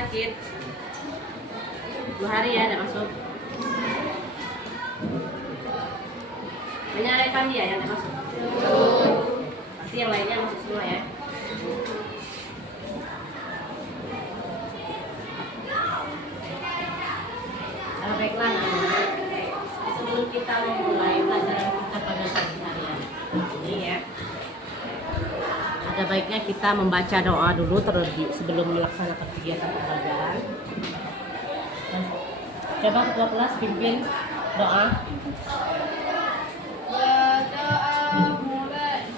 sakit. 2 hari ya, tidak masuk. Hanya rekan dia yang tidak masuk. Pasti yang lainnya masuk semua ya. Baiklah, sebelum kita memulai pelajaran kita pada pagi hari ini ya, ada baiknya kita membaca doa dulu terlebih sebelum melaksanakan kegiatan pembelajaran. Coba ketua kelas pimpin doa. Berdoa mulai.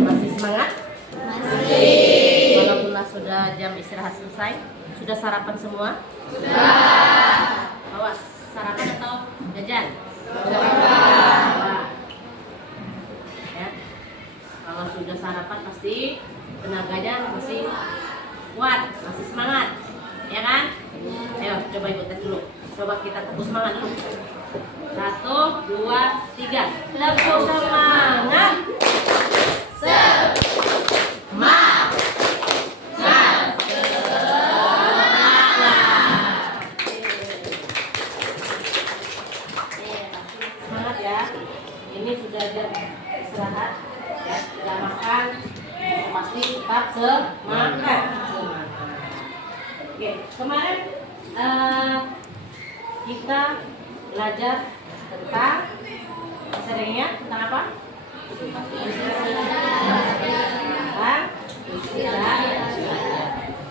Masih semangat? Masih. Walaupun sudah jam istirahat selesai, sudah sarapan semua? Sudah. Bawa sarapan atau jajan? Sudah. Ya. Kalau sudah sarapan pasti tenaganya masih kuat, masih semangat, ya kan? Ayo coba ibu tes dulu. Coba kita tepuk semangat dulu. 1, 2, 3. Tepuk semangat. Semangat ya. Ini sudah jam istirahat ya, sudah makan, pasti tetap semangat. Oke, kemarin kita belajar tentang seringnya tentang apa?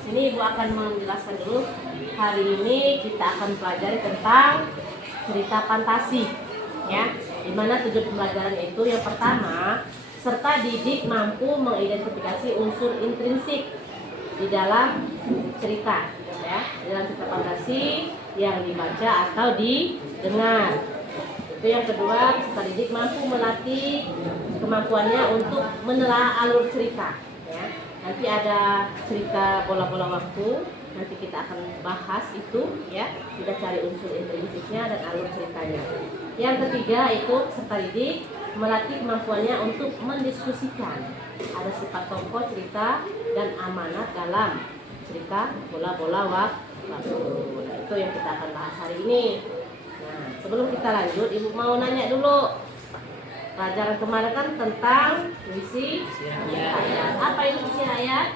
Sini ibu akan menjelaskan dulu. Hari ini kita akan pelajari tentang cerita fantasi, ya. Dimana tujuan pembelajaran itu yang pertama, serta didik mampu mengidentifikasi unsur intrinsik di dalam cerita, ya, di dalam cerita fantasi yang dibaca atau didengar. Itu yang kedua, peserta didik mampu melatih kemampuannya untuk menelaah alur cerita. Ya. Nanti ada cerita bola-bola waktu, nanti kita akan bahas itu, ya. Kita cari unsur intrinsiknya dan alur ceritanya. Yang ketiga itu peserta didik melatih kemampuannya untuk mendiskusikan. Ada sifat tokoh cerita dan amanat dalam cerita bola-bola waktu. Nah, itu yang kita akan bahas hari ini. Nah, sebelum kita lanjut, ibu mau nanya dulu. Pelajaran kemarin kan tentang puisi ayat. Apa itu puisi ayat?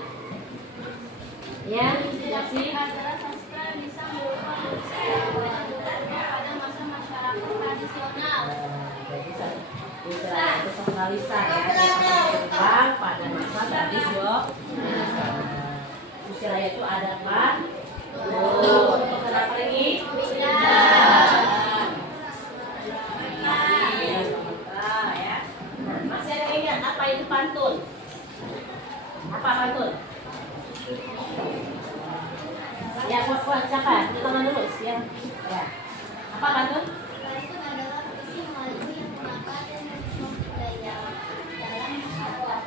Ya, puisi Adalah sastra bisa merupakan puisi yang pada masa masyarakat tradisional. Bisa itu sastralisan ya, yang pada masa tradisional. Puisi ayat itu ada apa? Terus ada apa lagi? Masih ada yang ingat apa itu pantun? Apa pantun? Ya, kuat siapa? Di tangan dulu, ya. Ya. Apa pantun? Pantun adalah puisi Melayu yang mengangkat dan budaya dalam masyarakat.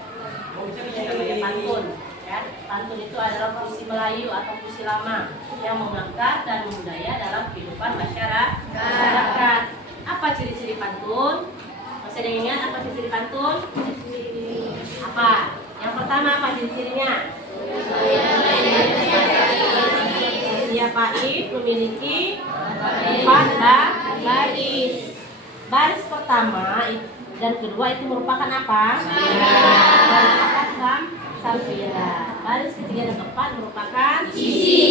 Ya, pantun. Ya, pantun itu adalah puisi Melayu atau puisi lama yang mengangkat dan budaya dalam kehidupan masyarakat. Apa ciri-ciri pantun? Masih ada yang ingat apa ciri-ciri pantun? Apa? Yang pertama apa ciri-cirinya? Dia pahit, memiliki 4 baris. Baris pertama dan kedua itu merupakan apa? Merupakan sampiran. Baris ketiga dan keempat merupakan sisi.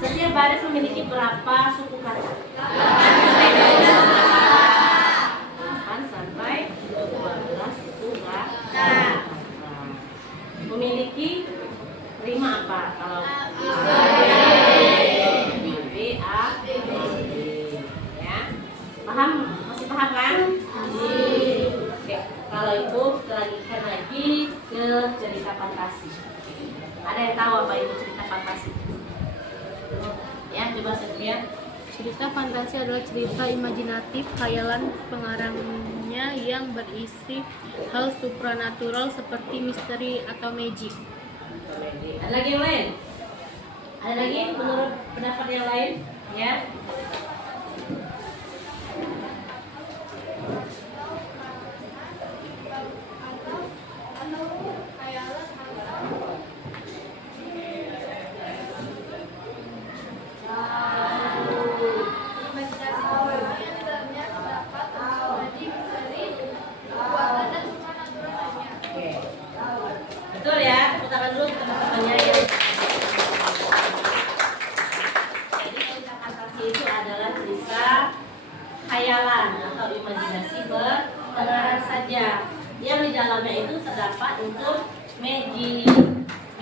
Setiap baris memiliki berapa suku kata? 8 sampai 12 suku kata. Memiliki rima apa? Kalau B, A, ya. Paham? Masih paham kan? Oke, kalau itu kita lanjutkan lagi ke cerita fantasi. Ada yang tahu apa itu cerita fantasi? Ya, coba Sylvia. Cerita fantasi adalah cerita imajinatif khayalan pengarangnya yang berisi hal supranatural seperti misteri atau magic. Ada lagi yang lain? Ada lagi menurut pendapat yang lain? Ya. Oke. Betul ya, tepuk tangan dulu teman-temannya yang. Jadi cerita fantasi itu adalah cerita khayalan atau imajinasi berpengarang saja. Yang di dalamnya itu terdapat unsur magic,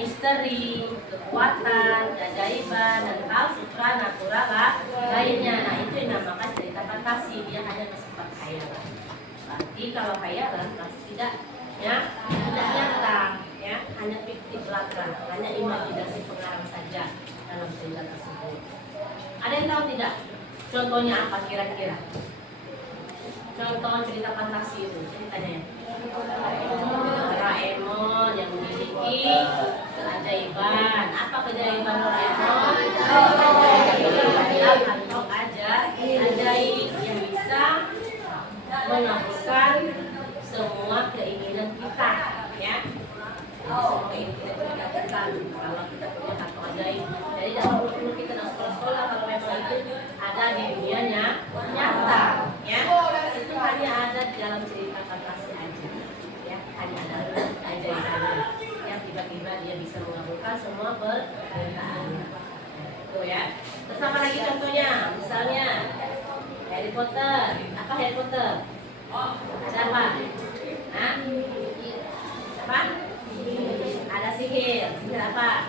misteri, kekuatan, keajaiban, dan hal supranatural lainnya. Nah, itu yang dinamakan cerita fantasi. Dia hanya bersifat khayalan. Berarti kalau khayalan pasti tidak nyata, ya, hanya fiktif belaka, hanya imajinasi pengarang saja dalam cerita tersebut. Ada yang tahu tidak? Contohnya apa kira-kira? Contoh cerita fantasi itu ceritanya. Doraemon yang memiliki keajaiban. Apa keajaiban Doraemon? Adalah kantong ajaib yang bisa mengabulkan semua keinginan kita, ya. Semua keinginan kita kalau kita punya kantong ajaib. Jadi tidak perlu kita ke sekolah-sekolah kalau memang itu ada di dunianya nyata, ya. Itu hanya ada di dalam cerita fantasi aja, ya. Hanya ada keajaibannya yang tiba-tiba dia bisa mengabulkan semua permintaan. Itu ya. Terus apa lagi contohnya? Misalnya Harry Potter. Apa Harry Potter? Ada apa? Hah? Apa? Ada sihir. Sihir apa?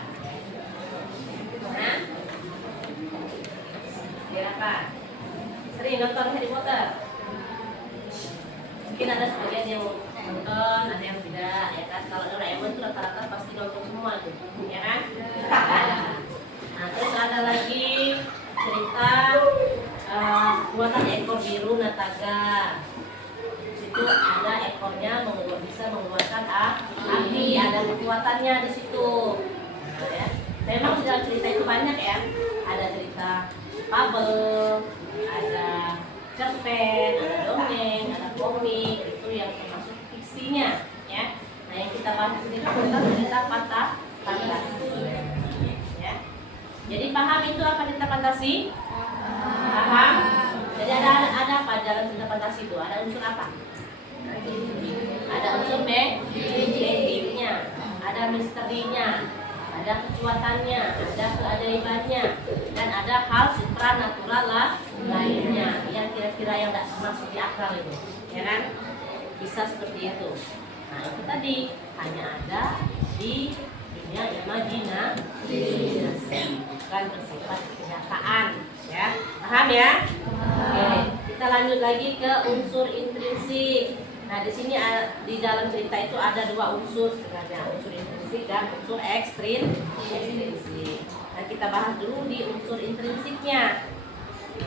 Hah? Sihir apa? Sering nonton Harry Potter? Mungkin ada sebagian yang nonton, ada yang tidak, ya kan? Kalau Doraemon itu rata-rata pasti nonton semua tuh, ya kan? Nah, terus ada lagi cerita buatan ekor biru Nataga. Situ ada ekornya bisa mengeluarkan api, ada kekuatannya di situ. Nah, ya. Memang di dalam cerita itu banyak ya. Ada cerita fabel, ada cerpen, ada dongeng, ada komik, itu yang termasuk fiksinya, ya. Nah, yang kita bahas cerita tentang cerita fantasi. Ya. Jadi paham itu apa cerita fantasi? Paham? Jadi ada apa dalam cerita fantasi itu? Ada unsur apa? Ada unsur magicnya, ada misterinya, ada kekuatannya, ada keajaibannya, dan ada hal supranatural lainnya yang kira-kira yang tidak masuk di akal itu, ya kan? Bisa seperti itu. Nah, itu tadi hanya ada di dunia imajinasi, bukan bersifat kenyataan, ya. Paham ya? Oke, kita lanjut lagi ke unsur intrinsik. Nah, di sini di dalam cerita itu ada dua unsur sebenarnya, unsur intrinsik dan unsur ekstrinsik. Nah, kita bahas dulu di unsur intrinsiknya.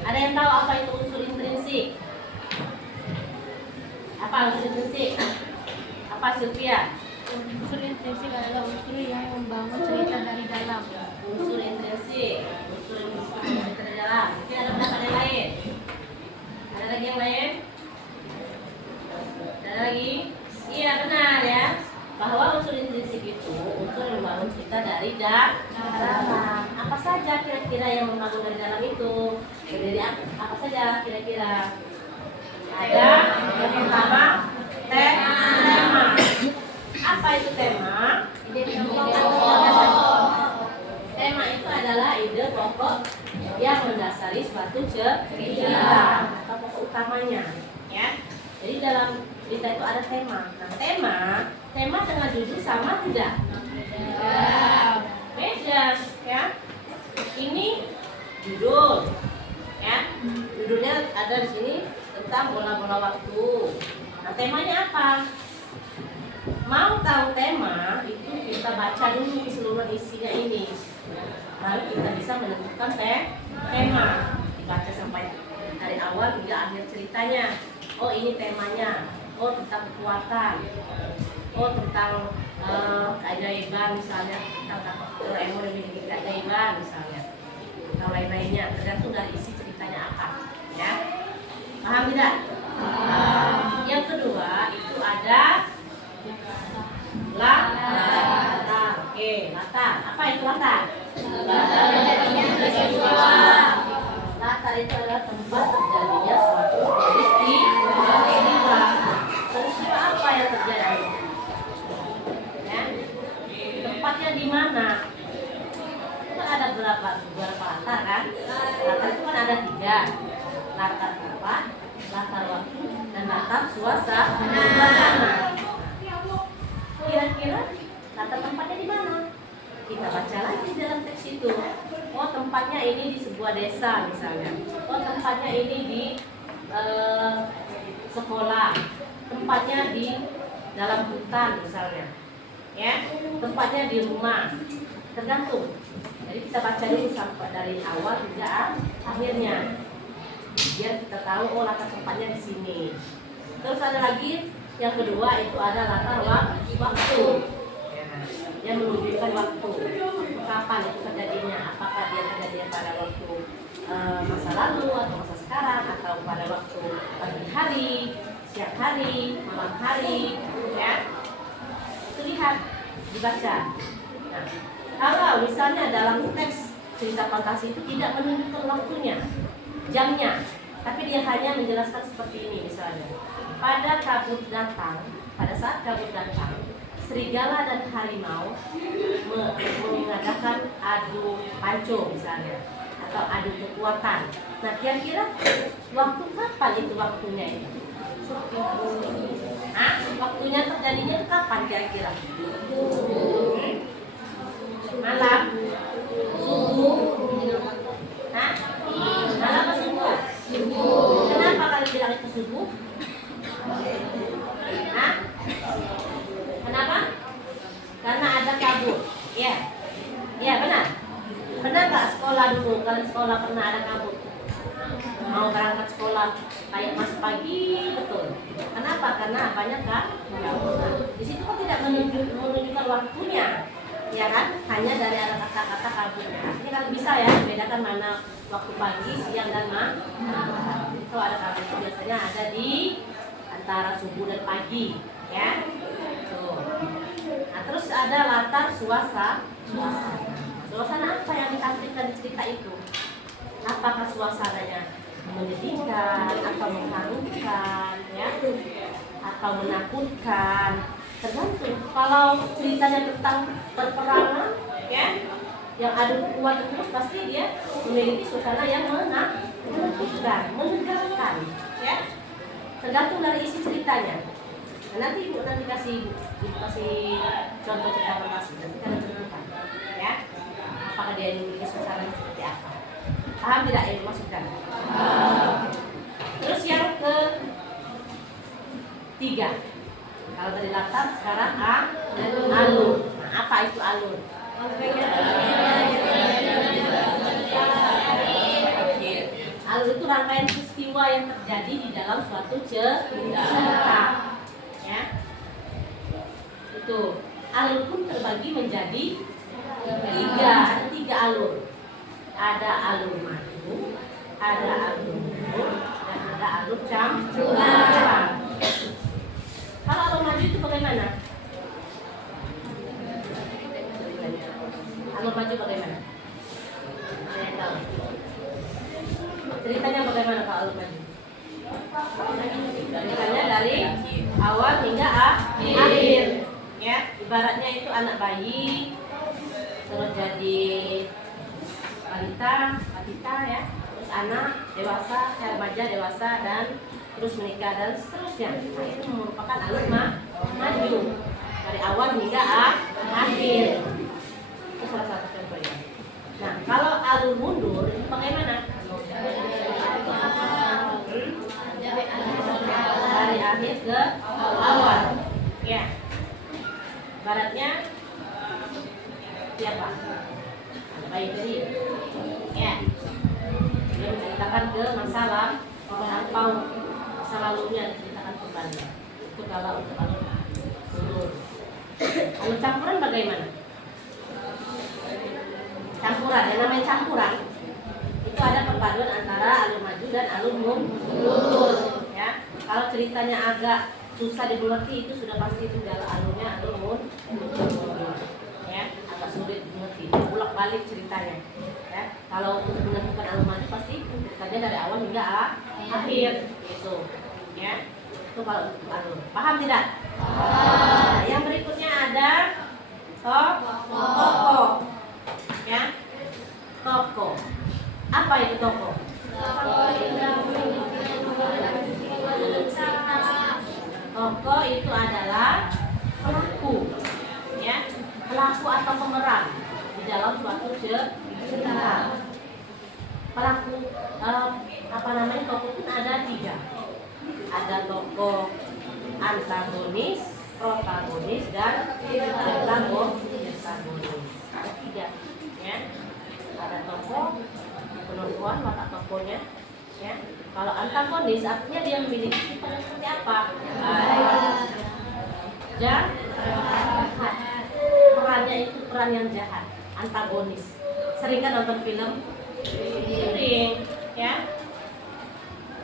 Ada yang tahu apa itu unsur intrinsik? Apa unsur intrinsik? Apa Sylvia? Unsur intrinsik adalah unsur yang membangun cerita dari dalam. Unsur intrinsik, unsur cerita dari dalam. Mungkin ada pendapat yang lain? Ada lagi yang lain? Ada lagi? Iya, benar ya. bahwa unsur intrinsik itu unsur yang membangun kita dari dalam. Apa saja kira-kira yang membangun dari dalam itu? Dari apa saja kira-kira? Ada yang pertama tema. Apa itu tema? Tema itu adalah ide pokok yang mendasari suatu cerita atau pokok utamanya, ya. Jadi dalam cerita itu ada tema. Nah, tema dengan judul sama tidak? Beda, ya. Ini judul, ya. Judulnya ada di sini tentang bola-bola waktu. Nah, temanya apa? Mau tahu tema itu kita baca dulu keseluruhan isinya ini. Lalu kita bisa menentukan tema. Dibaca sampai dari awal hingga akhir ceritanya. Oh, ini temanya. Oh, tentang kekuatan. Oh, tentang keajaiban misalnya, tentang Doraemon yang memiliki keajaiban misalnya. Atau lain-lainnya, tergantung dari isi ceritanya apa, ya. Paham tidak? Yang kedua itu ada latar. Oke, latar. Apa itu latar? Latar itu adalah tempat terjadinya suatu peristiwa. Peristiwa apa yang terjadi? Ya. Tempatnya di mana? Kan ada beberapa latar kan? Latar itu kan ada 3. Latar tempat, latar waktu, dan latar suasana. Kira-kira latar tempatnya di mana? Kita baca lagi di dalam teks itu. Oh, tempatnya ini di sebuah desa misalnya. Oh, tempatnya ini di sekolah. Tempatnya di dalam hutan misalnya. Ya, tempatnya di rumah. Tergantung. Jadi kita baca dulu sampai dari awal hingga akhirnya. Biar kita tahu oh latar tempatnya di sini. Terus ada lagi yang kedua itu ada latar waktu. Yang menunjukkan waktu. Kapan itu terjadinya? Apakah dia terjadi pada waktu masa lalu atau masa sekarang atau pada waktu pagi hari, siang hari, malam hari, ya. Itu lihat, dibaca. Nah, kalau misalnya dalam teks cerita fantasi itu tidak menunjukkan waktunya, jamnya, tapi dia hanya menjelaskan seperti ini misalnya. Pada saat kabut datang, serigala dan harimau mengadakan adu panco misalnya, atau adu kekuatan. Nah, kira-kira waktu kapan itu waktunya itu? Waktunya terjadinya kapan kira-kira? Malam? Subuh? Malam atau subuh? Kenapa kalian bilang itu subuh? Kenapa? Karena ada kabut. Ya, ya benar. Benar nggak sekolah dulu? Kalian sekolah pernah ada kabut? Mau berangkat sekolah kayak masuk pagi betul. Kenapa? Karena banyak kan? Di situ kan tidak menunjukkan waktunya, ya kan? Hanya dari ada kata-kata kabutnya. Ini kalian bisa ya membedakan mana waktu pagi, siang dan malam. Itu ada kabut itu biasanya ada di antara subuh dan pagi, ya. Tuh. Nah, terus ada latar suasana. Suasana apa yang ditampilkan di cerita itu? Apakah suasananya menyedihkan atau mengharukan, ya, atau menakutkan? Tergantung. Kalau ceritanya tentang perperangan, ya, yang adu kekuatan terus pasti dia memiliki suasana yang menakutkan, menegangkan, ya. Tergantung dari isi ceritanya. Nah, nanti ibu kasih contoh cerita fantasi, nanti kalian tentukan, ya. Apakah dia memiliki suasana seperti apa? Paham tidak yang dimaksudkan? Terus yang ketiga, kalau dari latar sekarang alur. Nah, apa itu alur? Alur itu rangkaian peristiwa yang terjadi di dalam suatu cerita. Ya. Itu alur pun terbagi menjadi 3 alur. Ada alur maju, ada alur mundur, dan ada alur campuran. Kalau alur maju itu bagaimana? Alur maju bagaimana? Saya tahu. Ceritanya bagaimana Pak alur maju? Ceritanya dari awal hingga akhir. Ya, ibaratnya itu anak bayi terus jadi balita ya, terus anak dewasa, remaja dewasa dan terus menikah dan seterusnya. Nah, itu merupakan alur maju dari awal hingga akhir. Itu salah satu contohnya. Nah, kalau alur mundur itu bagaimana? Dari akhir ke awal. Ya. Baratnya siapa? Baik tadi. Ya. Dia menceritakan ke masalah atau masa lalunya diceritakan kembali. Itu kalau untuk alur mundur. Alur campuran bagaimana? Campuran, yang namanya campuran itu ada perpaduan antara alur maju dan alur mundur. Ya, kalau ceritanya agak susah dimengerti itu sudah pasti itu adalah alurnya alur mundur. Ya, agak sulit dimengerti, bolak balik ceritanya. Ya, kalau untuk menentukan alur maju pasti ceritanya dari awal hingga akhir, gitu. Ya, itu kalau untuk alur. Paham tidak? Nah, yang berikutnya ada tokoh. Ya, tokoh. Apa itu tokoh? Tokoh itu adalah pelaku, ya, pelaku atau pemeran di dalam suatu cerita. Pelaku apa namanya tokoh pun ada 3. Ada tokoh antagonis, protagonis dan antagonis. Ada 3, ya. Ada tokoh, penentuan watak tokohnya, ya. Kalau antagonis artinya dia memiliki sifat seperti apa? Jahat. Perannya itu peran yang jahat, antagonis. Sering kan nonton film? Sering, ya.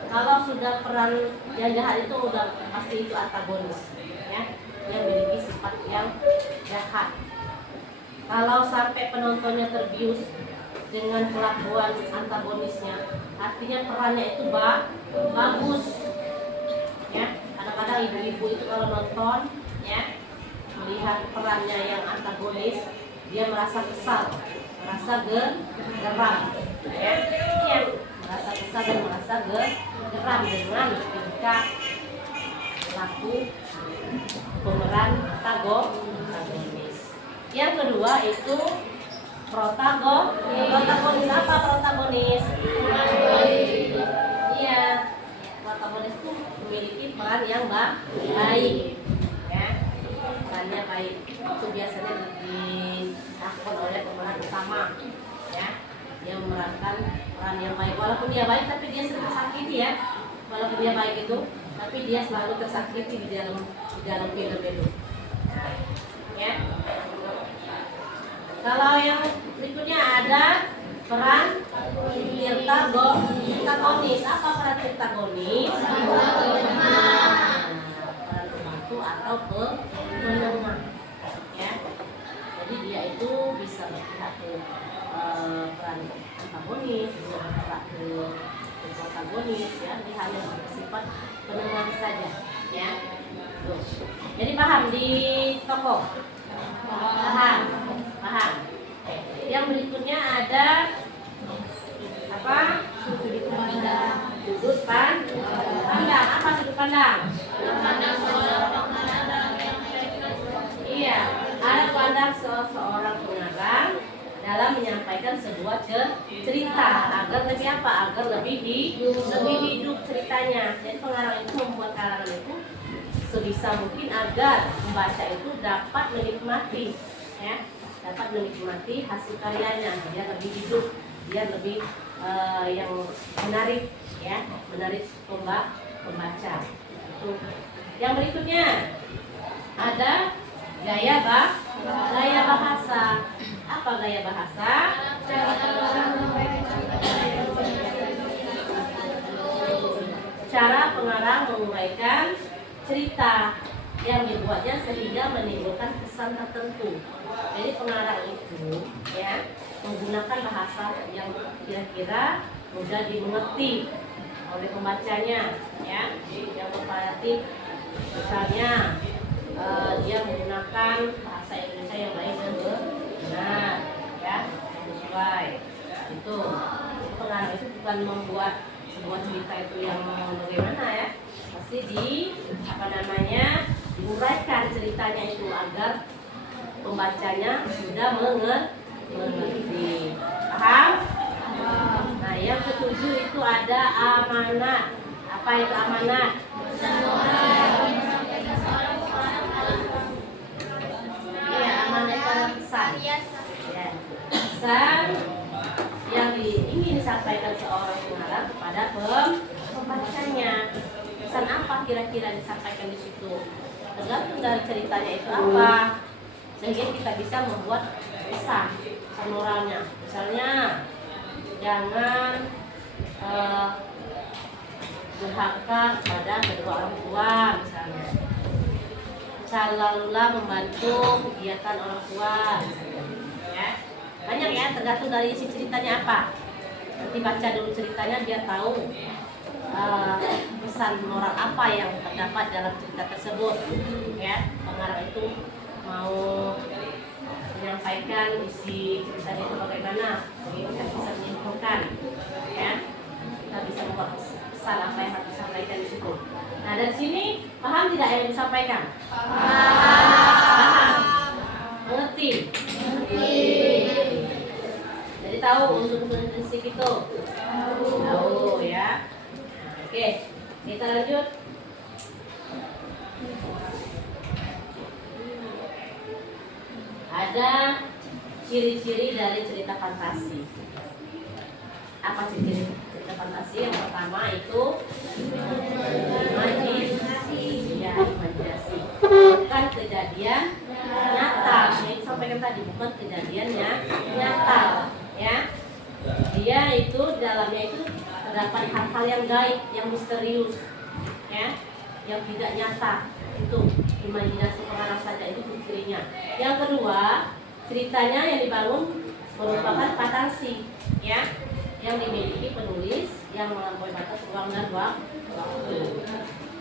Kalau sudah peran yang jahat itu udah pasti itu antagonis, ya. Dia memiliki sifat yang jahat. Kalau sampai penontonnya terbius dengan kelakuan antagonisnya, artinya perannya itu bagus. Ya, kadang-kadang ibu-ibu itu kalau nonton, ya, melihat perannya yang antagonis, dia merasa kesal, merasa geram, ya, merasa kesal dan merasa geram dengan tingkah laku pemeran antagonis. Yang kedua itu protagonis. Apa protagonis? Iya, protagonis itu memiliki peran yang baik, ya, perannya baik. Itu biasanya dilakukan oleh pemeran utama, ya. Dia memerankan peran yang baik. Walaupun dia baik, tapi dia sering tersakiti, ya. Walaupun dia baik itu, tapi dia selalu tersakiti di dalam film itu, ya. Kalau yang berikutnya ada peran protagonis. Apa peran protagonis? Peran pembantu atau penengah. Ya. Jadi dia itu bisa berpihak ke peran protagonis, bisa berpihak ke protagonis, ya. Dia hanya bersifat penengah saja, ya. Tuh. Jadi paham di tokoh? Paham. Yang berikutnya ada apa? Sudut pandang. Apa sudut pandang? Iya, ada pandang seorang pengarang dalam menyampaikan sebuah cerita agar lebih apa? Agar lebih hidup ceritanya. Jadi pengarang itu membuat karangan itu sebisa mungkin agar pembaca itu dapat menikmati, ya, dapat menikmati hasil karyanya, biar lebih hidup, biar lebih yang menarik, ya, menarik pembaca. Itu. Yang berikutnya ada gaya bahasa. Apa gaya bahasa? Cara pengarang menguraikan cerita, yang dibuatnya sehingga menimbulkan kesan tertentu. Jadi pengarang itu ya menggunakan bahasa yang kira-kira mudah dimengerti oleh pembacanya, ya, yang kooperatif. Misalnya dia menggunakan bahasa Indonesia yang baik dan benar, ya, yang sesuai. Itu pengarang itu bukan membuat sebuah cerita itu yang bagaimana ya, pasti diuraikan ceritanya itu agar pembacanya sudah mengerti. Paham? Nah, yang ketujuh itu ada amanat. Apa itu amanat? Iya, amanat itu pesan. Ya, pesan yang ingin disampaikan seorang pengarang kepada pembacanya. Pesan apa kira-kira disampaikan di situ? Tergantung dari ceritanya itu apa, sehingga kita bisa membuat pesan moralnya. Misalnya, jangan durhaka pada kedua orang tua, misalnya. Selalulah membantu kegiatan orang tua, misalnya. Ya, banyak ya, tergantung dari isi ceritanya apa. Nanti baca dulu ceritanya biar tahu pesan moral apa yang terdapat dalam cerita tersebut. Ya, pengarang itu mau menyampaikan isi ceritanya itu bagaimana, kita bisa menyimpulkan, ya, kita bisa membuat pesan apa yang harus disampaikan di situ. Nah, dari sini paham tidak yang disampaikan? Paham. Mengerti? Jadi tahu unsur-unsur intrinsik itu? Tahu, ya. Oke, kita lanjut. Ada ciri-ciri dari cerita fantasi. Apa ciri-ciri cerita fantasi? Yang pertama itu imajinasi. Ya, imajinasi. Bukan kejadian nyata. Yang disampaikan tadi bukan kejadiannya nyata. Ya, dia itu dalamnya itu terdapat hal-hal yang gaib, yang misterius, ya, yang tidak nyata. Itu imajinasi pengarang saja, itu cirinya. Yang kedua, ceritanya yang dibangun merupakan fantasi, ya, yang dimiliki penulis yang melampaui batas ruang dan waktu.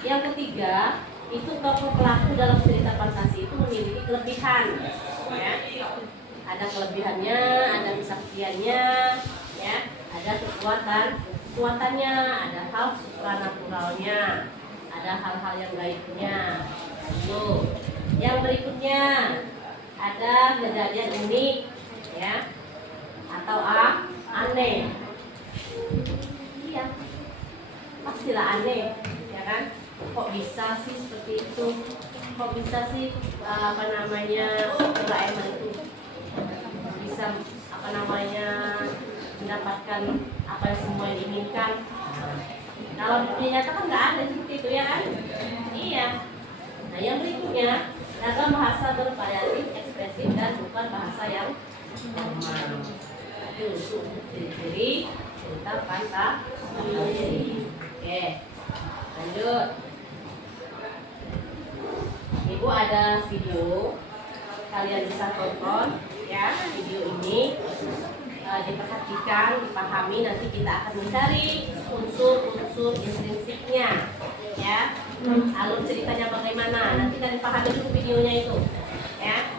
Yang ketiga, itu tokoh pelaku dalam cerita fantasi itu memiliki kelebihan, ya. Ada kelebihannya, ada kesaktiannya, ya, ada kekuatannya, ada hal supranaturalnya, ada hal-hal yang gaibnya. Tuh. Yang berikutnya ada kejadian unik, ya, atau aneh. Iya, pastilah aneh, ya kan? Kok bisa sih seperti itu? Kok bisa sih Doraemon itu bisa mendapatkan apa yang semua diinginkan? Dalam dunia nyata kan nggak ada seperti itu, ya kan? Iya. Nah, yang berikutnya ragam bahasa bervariatif, ekspresif, dan bukan bahasa yang formal. Itu ciri-ciri cerita fantasi. Oke, lanjut. Ibu ada video, kalian bisa tonton, ya, video ini. Diperhatikan, dipahami, nanti kita akan mencari unsur-unsur intrinsiknya, ya, alur ceritanya bagaimana, nanti kan dipahami dulu videonya itu, ya.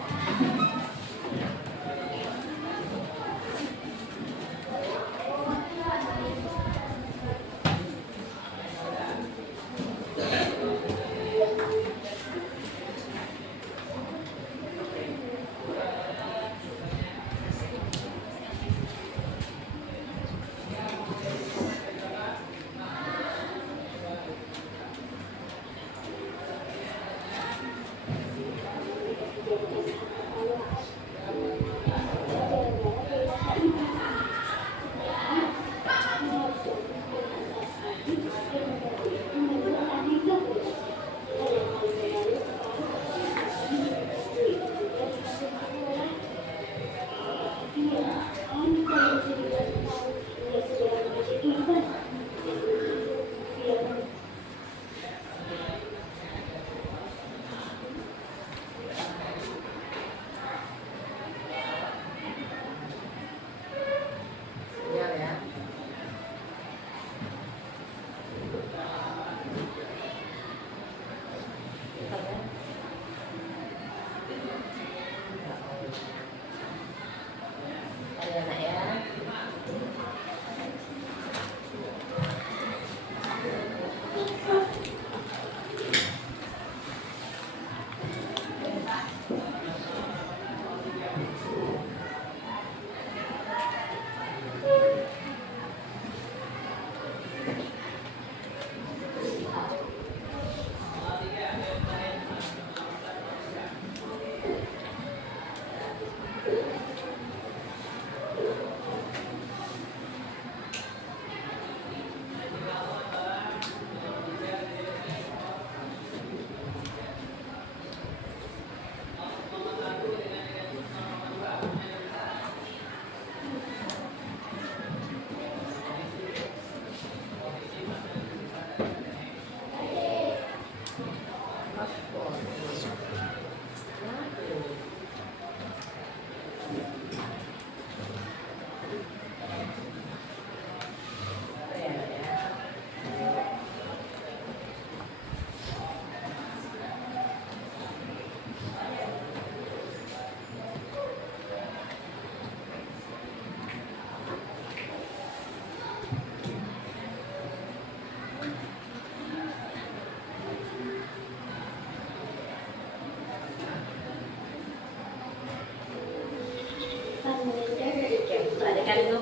Adekan itu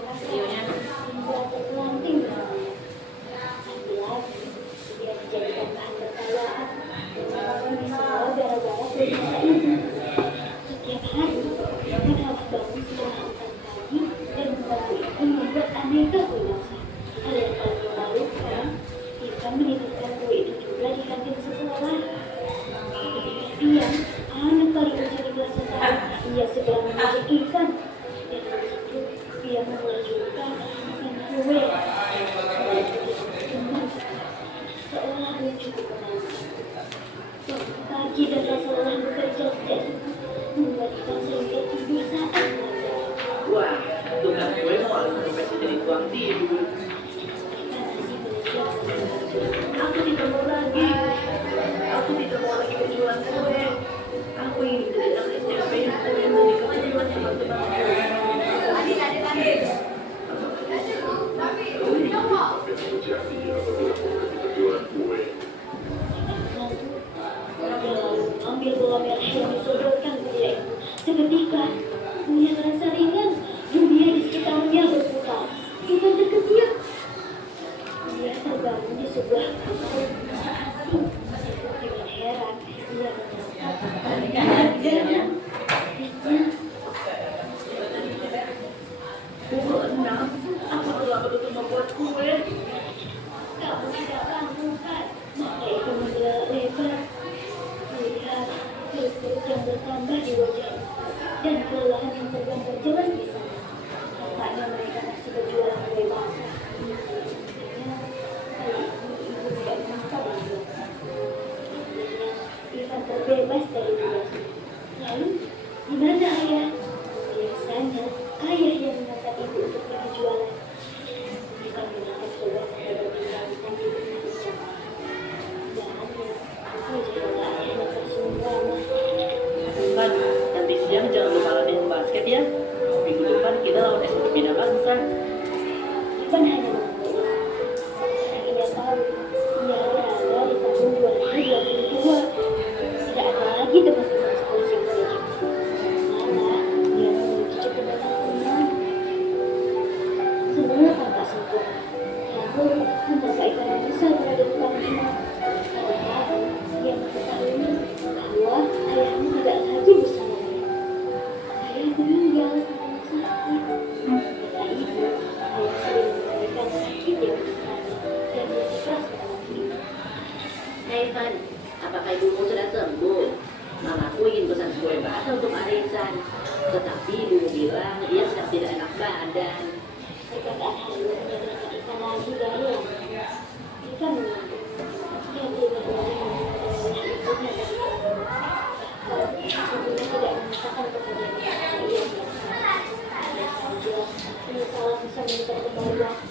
videonya. Setiap hari, kita harus bangun setelah 4 pagi dan membantu ibu membuat aneka kue basah. Hal yang paling memalukan, Ivan menitipkan kue itu juga di kantin sekolah. Ketika siang, anak paling usia di kelas 1, ia segera mengajak Ivan. Dan begitu, ia memulai juga makan kue. Seolah belum cukup menantang. Waktu pagi dan rasa lelah bekerja sejak subuh membuat Ivan sehingga tidur saat malam. Wah, tukang kue mau alih profesi jadi tukang tidur. Ivan masih belajar. Aku tidak mau lagi. Aku tidak mau lagi berjualan kue. Aku ingin menjadi anak SMP yang menjadi kebetulan teman-temanku. Ambil bola merah yang disodorkan kepada ibu. Seketika, punya rasa ringan. Dunia di sekitarnya berputar. Ivan terkesiap. Dia terbangun di sebuah kamar asing. Dengan heran, ia menatap Pukul 6, aku terlambat untuk membuat kue. kamu tidak bangun kan? Mata itu mendelak lebar. Melihat perut yang bertambah di wajah dan kelelahan yang tergambar jelas di sana. Tampaknya mereka masih berjualan kue basah. Sepertinya kali ini ibu tidak meminta bantuan. Akhirnya Ivan terbebas dari tugasnya. Lalu, di mana ayah? Biasanya ayah yang mengantar ibu untuk pergi jualan. Ivan menatap sebuah kepada bintang di tengah hujan. Jalannya, wajah mata ayahnya tersenyum ramah. Ivan, nanti siang jangan lupa latihan basket ya. Minggu depan kita lawan SMP Bina Bangsa. Ivan hanya mengangguk. Karena ia tahu, ia berada di tahun 2022. Tidak ada lagi teman-teman sekolah yang berjumpa. Malah, dia memiliki cukup banyak teman. Semua tampak sempurna. Namun, mengapa Ivan menyesal berada di depan rumah? Padahal, dia mengetahui bahwa ayahnya tidak lagi bersamanya. Ayah meninggal karena sakit. Kata ibu, ayah sering memberikan sakit yang menimpa dan bersikeras mengalami. Hai Van, apakah ibumu sudah sembuh? Mamaku ingin pesan kue basah untuk arisan, tetapi ibu bilang ia sedang tidak enak badan. Perkataan Halu menyadarkan Ivan lagi dari lamanya. Ivan mengangguk. Dia tidak lagi mengenai ibunya dari rumah. Bahkan ibunya tidak mengatakan kepadanya bahwa ia biasa. Hanya saja, penyesalan bisa memutar kembali waktu.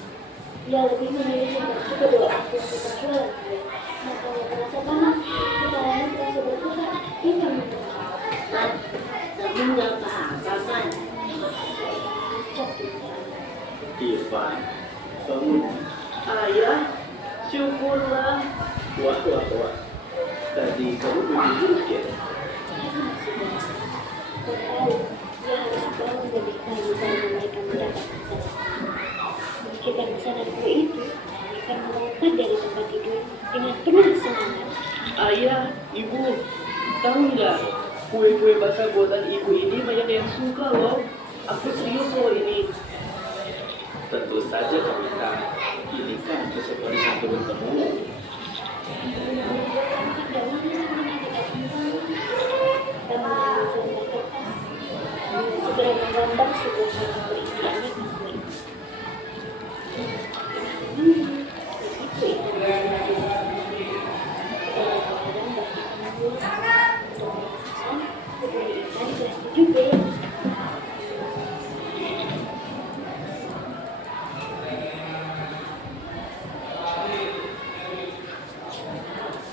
Dia lebih memilih membantu kedua orang tua berjualan kue. Matanya terasa panas, kepalanya terasa bergerak. Ivan mengangguk. Van, kamu nggak apa-apa Van? Ucap dia. Ivan, kamu ayah, syukurlah. Wah. Tadi kamu begitu ya? Tahu dia harus bangun lebih pagi karena mereka mendapatkan pesanan. Memikirkan pesanan kue itu, Ivan melompat dari tempat tidur dengan penuh semangat. Ayah, ibu, tahu nggak? Kue-kue basah buatan ibu ini banyak yang suka loh. Aku serius loh ini. Tentu saja Kamita. Ini kan kesempatan turun temurun. Segera atau menggambar sebuah hal yang berisi enigma. Begitu itu kadang-kadang bagi ibu dan memberi ikan di kelas 7B.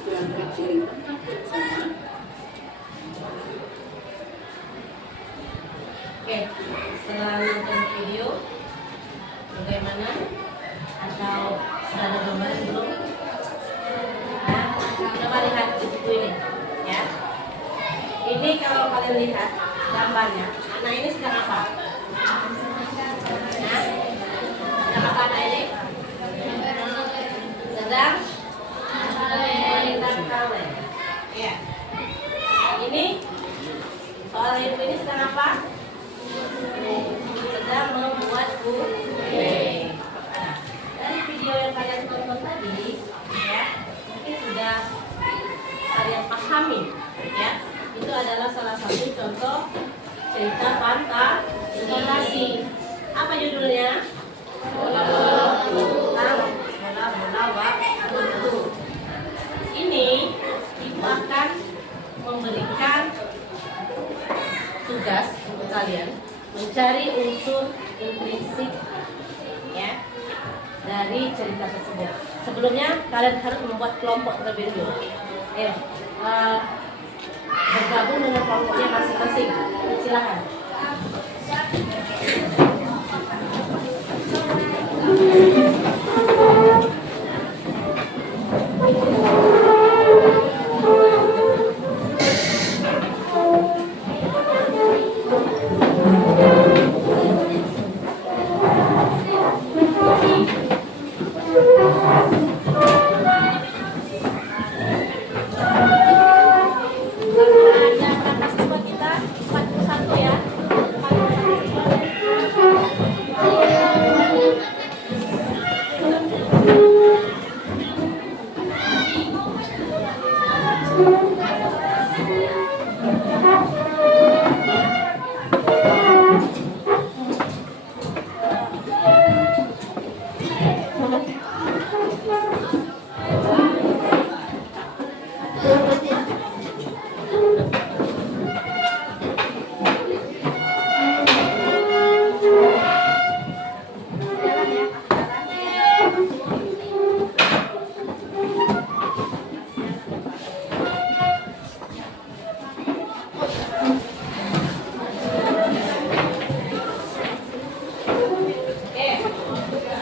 Berangkat dari tempat yang sama, Oke, setelah nonton video, bagaimana? Atau sudah ada gambaran belum? Nah, coba lihat di buku ini, ya. Ini kalau kalian lihat gambarnya, anak ini sedang apa? Nah, sedang apa anak ini? Sedang melintang kaleng. Ya. Ini soal hidup ini sedang apa? Sedang membuat kue. Dari video yang kalian tonton tadi, ya, mungkin sudah kalian pahami, ya. Itu adalah salah satu contoh cerita fantasi. Apa judulnya? Bola-bola waktu. Ini ibu akan memberikan tugas untuk kalian mencari unsur intrinsik, ya, dari cerita tersebut. Sebelumnya kalian harus membuat kelompok terlebih dahulu. Bergabung dengan kelompoknya masing-masing. Silakan.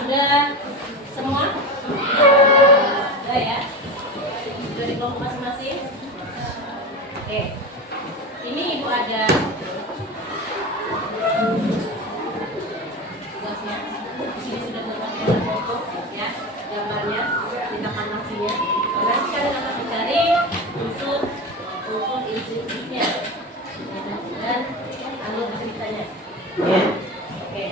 Sudah semua? Sudah ya? Sudah di kelompok masing-masing? Oke. Ini ibu ada tugasnya. Di sini sudah terdapat foto, ya, gambarnya, tinta fantasinya. Nanti kalian akan mencari unsur intrinsiknya dan alur ceritanya. Ya. Oke.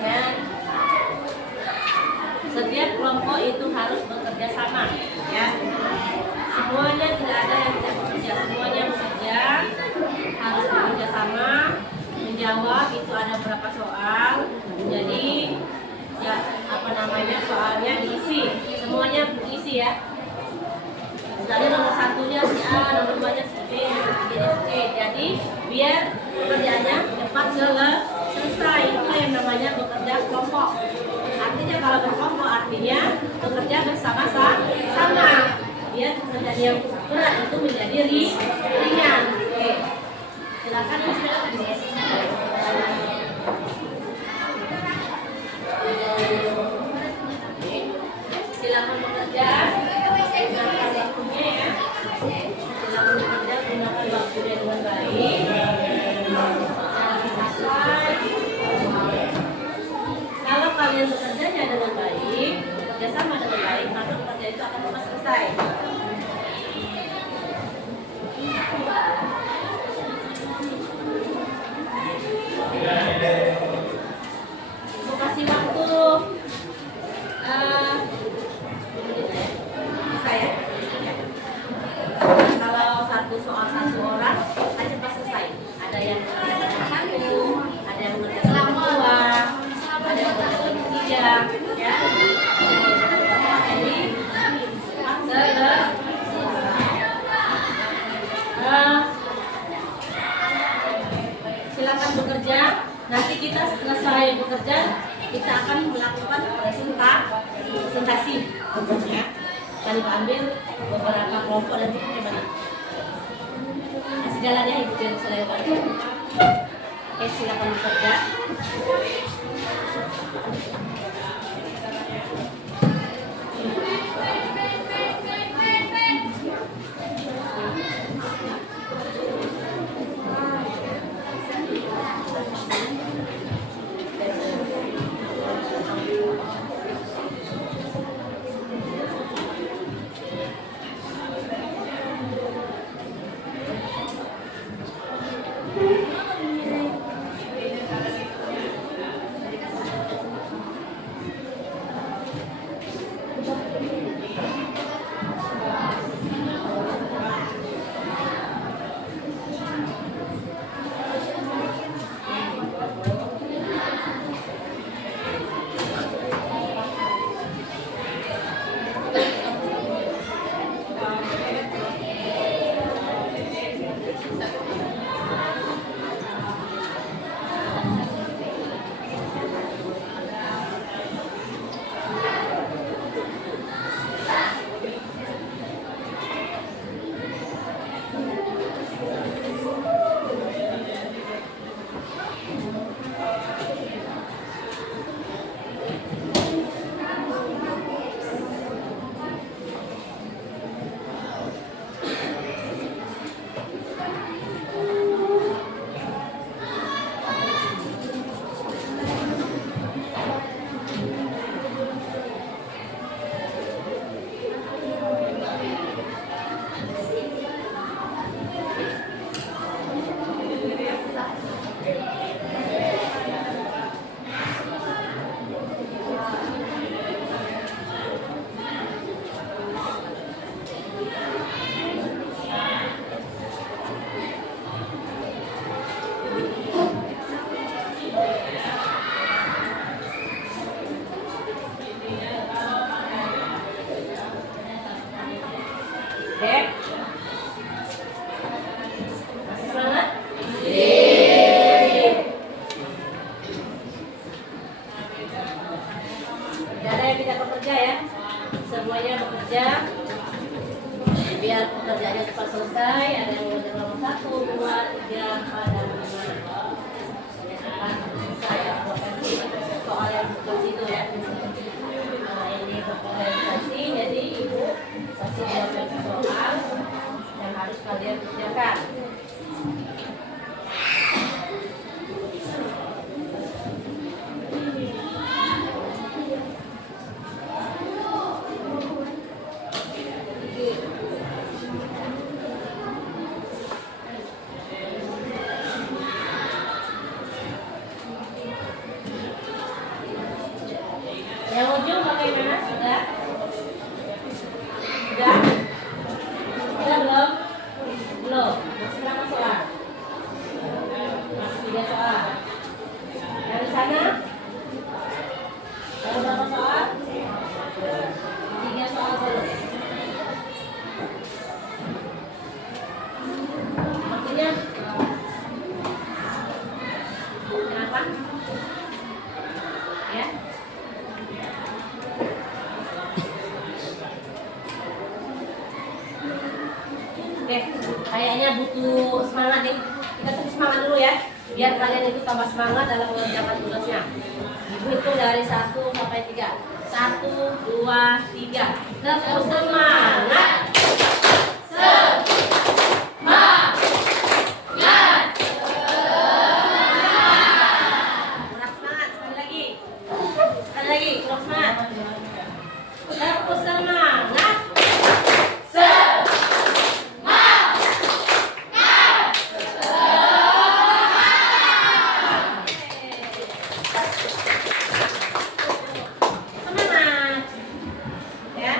Dan setiap kelompok itu harus bekerja sama, ya. Semuanya tidak ada yang tidak bekerja, semuanya bekerja, harus bekerja sama, menjawab itu ada berapa soal. Jadi ya soalnya diisi, semuanya diisi, ya. Misalnya nomor satunya si A, nomor 2-nya si B, nomor 3-nya si C. Jadi biar pekerjaannya cepat selesai. Itu yang namanya bekerja kelompok. Artinya kalau berkelompok artinya bekerja bersama-sama. Biar pekerjaan yang berat itu menjadi ringan. Oke. Silakan silakan bekerja. Gunakan waktunya, ya. Silakan bekerja, gunakan waktunya dengan baik. Kalau kalian bekerjanya dengan baik, bekerjasama dengan baik, maka pekerjaan itu akan cepat selesai. kita selesai bekerja, kita akan melakukan presentasi. Ya. Kita ambil beberapa kelompok dan kita coba kasih jalan ya ibu biar bisa lewat. Oke, silakan bekerja. Oke. Masih semangat? Tidak ada yang tidak bekerja ya. Semuanya bekerja. Biar pekerjaannya cepat selesai. Ada yang mengerjakan nomor 1, 2, 3, 4, dan 5. Saya buatkan soal yang bukan situ ya. Nah, ini berkomunikasi. Jadi ibu kasih jawaban soal yang harus kalian kerjakan. Yang ujung bagaimana? Sudah? Sudah? Sudah belum? Belum. Masih berapa soal? Masih 3 soal. Yang di sana? Ada berapa soal? 3 soal belum. Artinya? Kenapa? Ya? Oke, kayaknya butuh semangat nih. Kita tunggu semangat dulu ya, biar kalian itu tambah semangat dalam mengerjakan tugasnya. Ibu hitung dari 1 sampai 3. 1, 2, 3. Tetap semangat. Kurang semangat sekali lagi. Sekali lagi, kurang semangat. Tetap semangat. Semangat ya.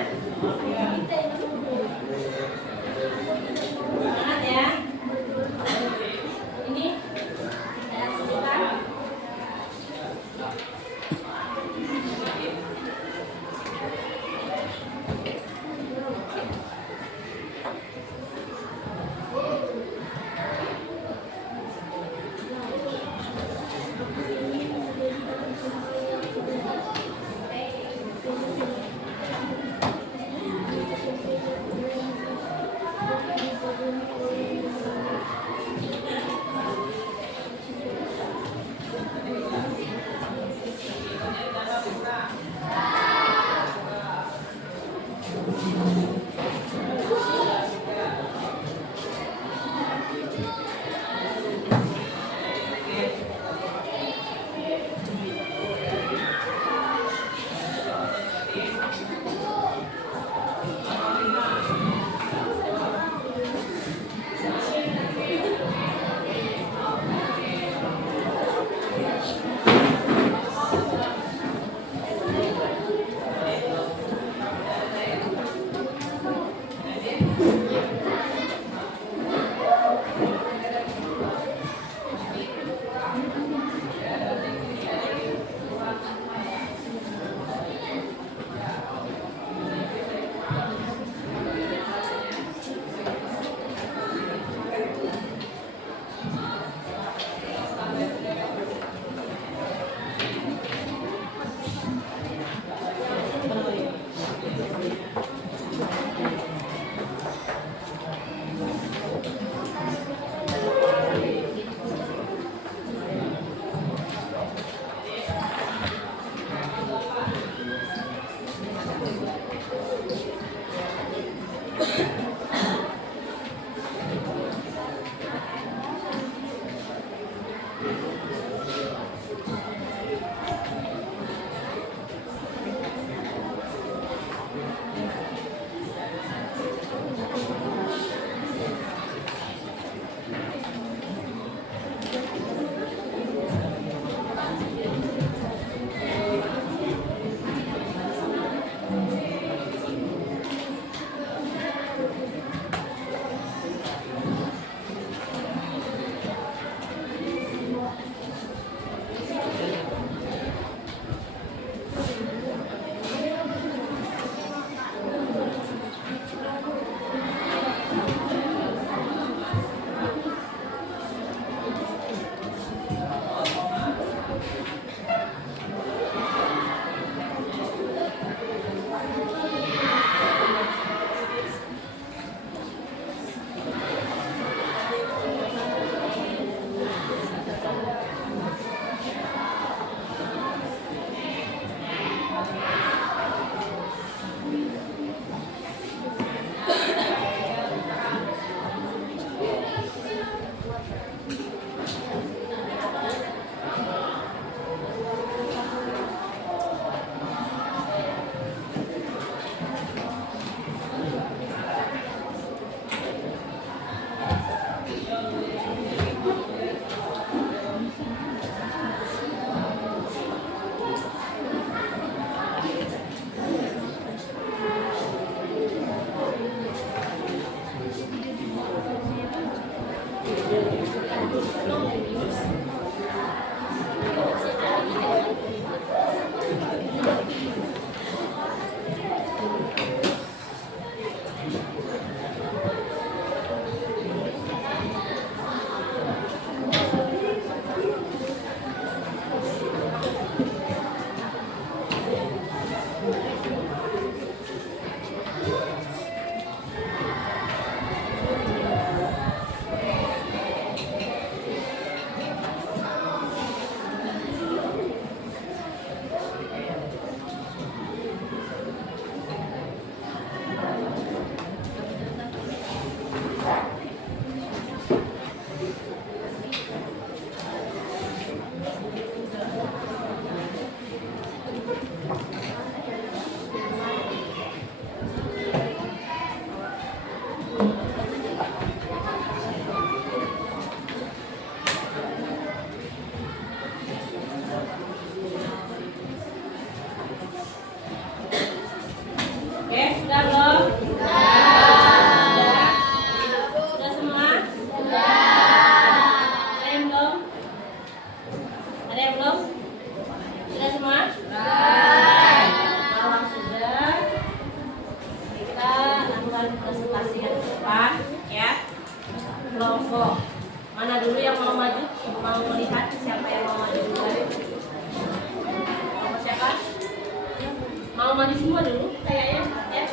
mau maju semua dulu kayaknya ya.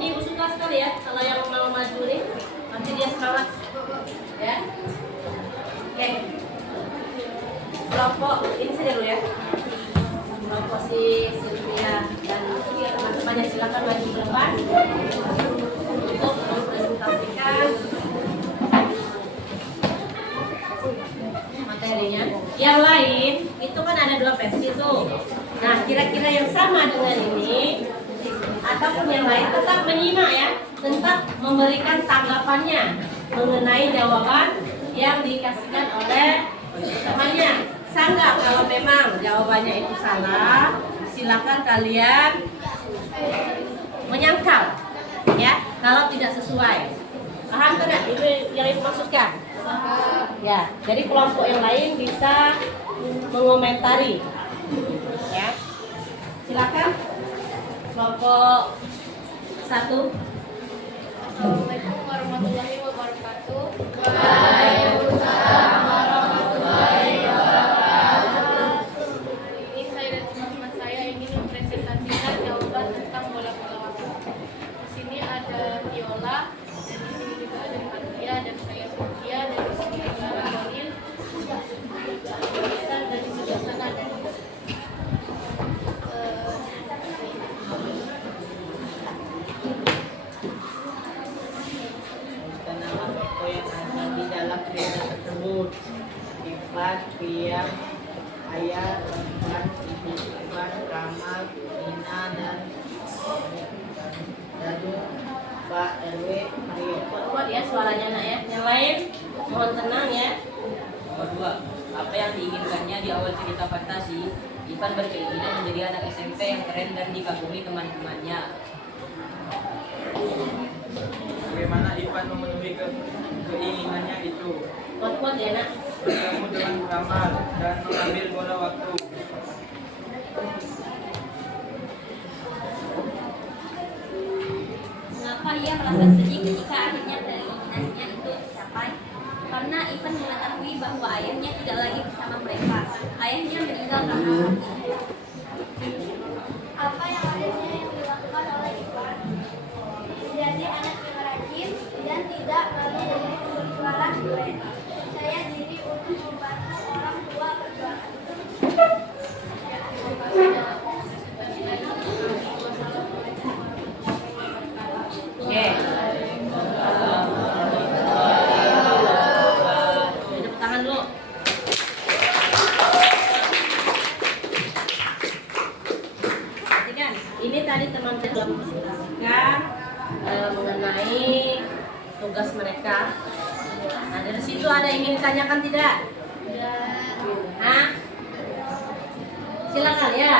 Ini ibu suka sekali ya kalau yang mau maju nih, nanti dia semangat ya. Oke, kelompok ini saja dulu ya, kelompok si Sylvia dan teman-temannya silakan maju ke depan untuk mempresentasikan materinya. Yang lain itu kan ada 2 versi tuh. Nah, kira-kira yang sama dengan ini ataupun yang lain tetap menyimak ya, tetap memberikan tanggapannya mengenai jawaban yang dikasihkan oleh temannya. Sanggah kalau memang jawabannya itu salah, silakan kalian menyangkal ya kalau tidak sesuai. Paham tidak itu yang ibu maksudkan? Ya, jadi kelompok yang lain bisa mengomentari ya. Silakan kelompok 1. Assalamualaikum warahmatullahi wabarakatuh. Hari ini saya dan teman-teman saya ingin mempresentasikan jawaban tentang bola-bola waktu. Di sini ada Viola, dan di sini juga ada Fatia, dan saya Sofia, dan di sini juga ada Kolil, dan di sebelah sana ada nama tokoh yang ada di dalam cerita tersebut. Ivan, Priam, Ayah, Ivan, Ibu Ivan, Ramal, Nina, dan Dadu, Pak RW, Mario. Kuat ya suaranya nak ya. Yang lain mohon tenang ya. Nomor 2, apa yang diinginkannya di awal cerita fantasi? Ivan berkeinginan menjadi anak SMP yang keren dan dikagumi teman-temannya. Bagaimana Ivan memenuhi keinginannya itu? Kuat-kuat ya nak. Bertemu dengan Ramal dan mengambil bola waktu. Mengapa ia merasa sedih ketika akhirnya keinginannya itu tercapai? Karena Ivan mengetahui bahwa ayahnya tidak lagi bersama mereka. Ayahnya meninggal karena sakit. Apa yang harusnya yang dilakukan oleh Ivan? Menjadi anak yang rajin dan tidak malu untuk berjualan kue. Saya diri untuk membantu orang tua berjualan. Oke. Tepuk tangan dulu. Perhatikan, ini tadi teman telah mempresentasikan mengenai tugas mereka. Nah, dari situ ada yang ingin ditanyakan tidak? Hah? Silakan ya.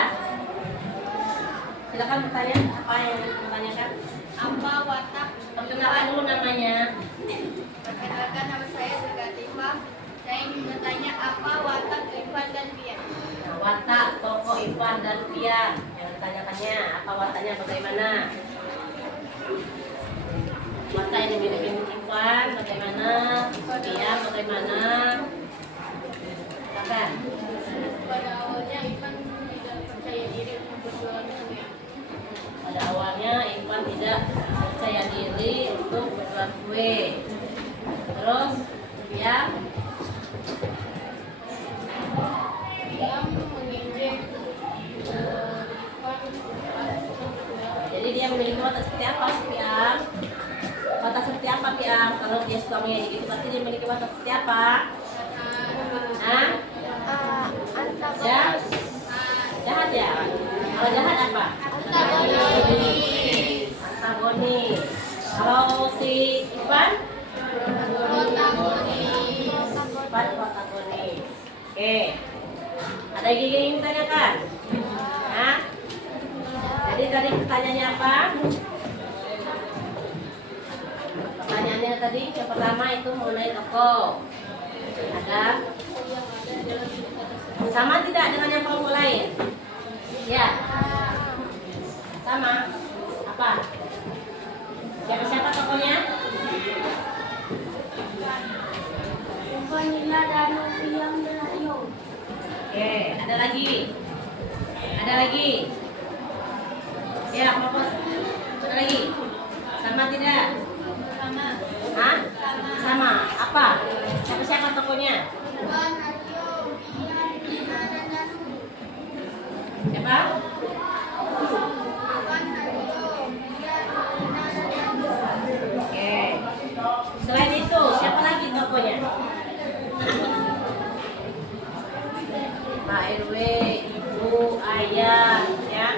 Silakan bertanya. Apa yang ingin ditanyakan? Apa watak? Perkenalkan dulu namanya. Perkenalkan, nama saya Zulkatifah. Saya ingin bertanya apa watak Ivan dan Pian? Nah, watak tokoh Ivan dan Pian yang ditanyakannya. Apa wataknya bagaimana? Watak yang dimiliki Ivan bagaimana? Pian bagaimana? Silakan. pada awalnya Ivan tidak percaya diri untuk berjualan kue. Pada awalnya Ivan tidak percaya diri untuk berjualan kue. Terus Pian Dia menginjek Ivan. jadi dia memiliki watak seperti apa Pian? Watak seperti apa Pian? Kalau dia suka mengejek itu pasti dia memiliki watak seperti apa? Hah? Ya? Jahat ya? Kalau jahat apa? Antagonis. Kalau si Ivan? Ivan protagonis. Oke. Ada yang ingin ditanyakan? Hah? Jadi tadi pertanyaannya apa? Pertanyaannya tadi yang pertama itu mengenai tokoh. Ada sama tidak dengan yang kelompok lain? Ya. Sama. Apa? Siapa tokohnya? Vanilla, Danu, Priam, dan Ayo. Oke, ada lagi. Ada lagi. Ya, kelompok. Mana lagi? Sama tidak? Sama. Hah? Sama. Apa? Siapa tokohnya? Siapa? Oke. Selain itu, siapa lagi tokohnya? Pak RW, ibu, ayah, ya,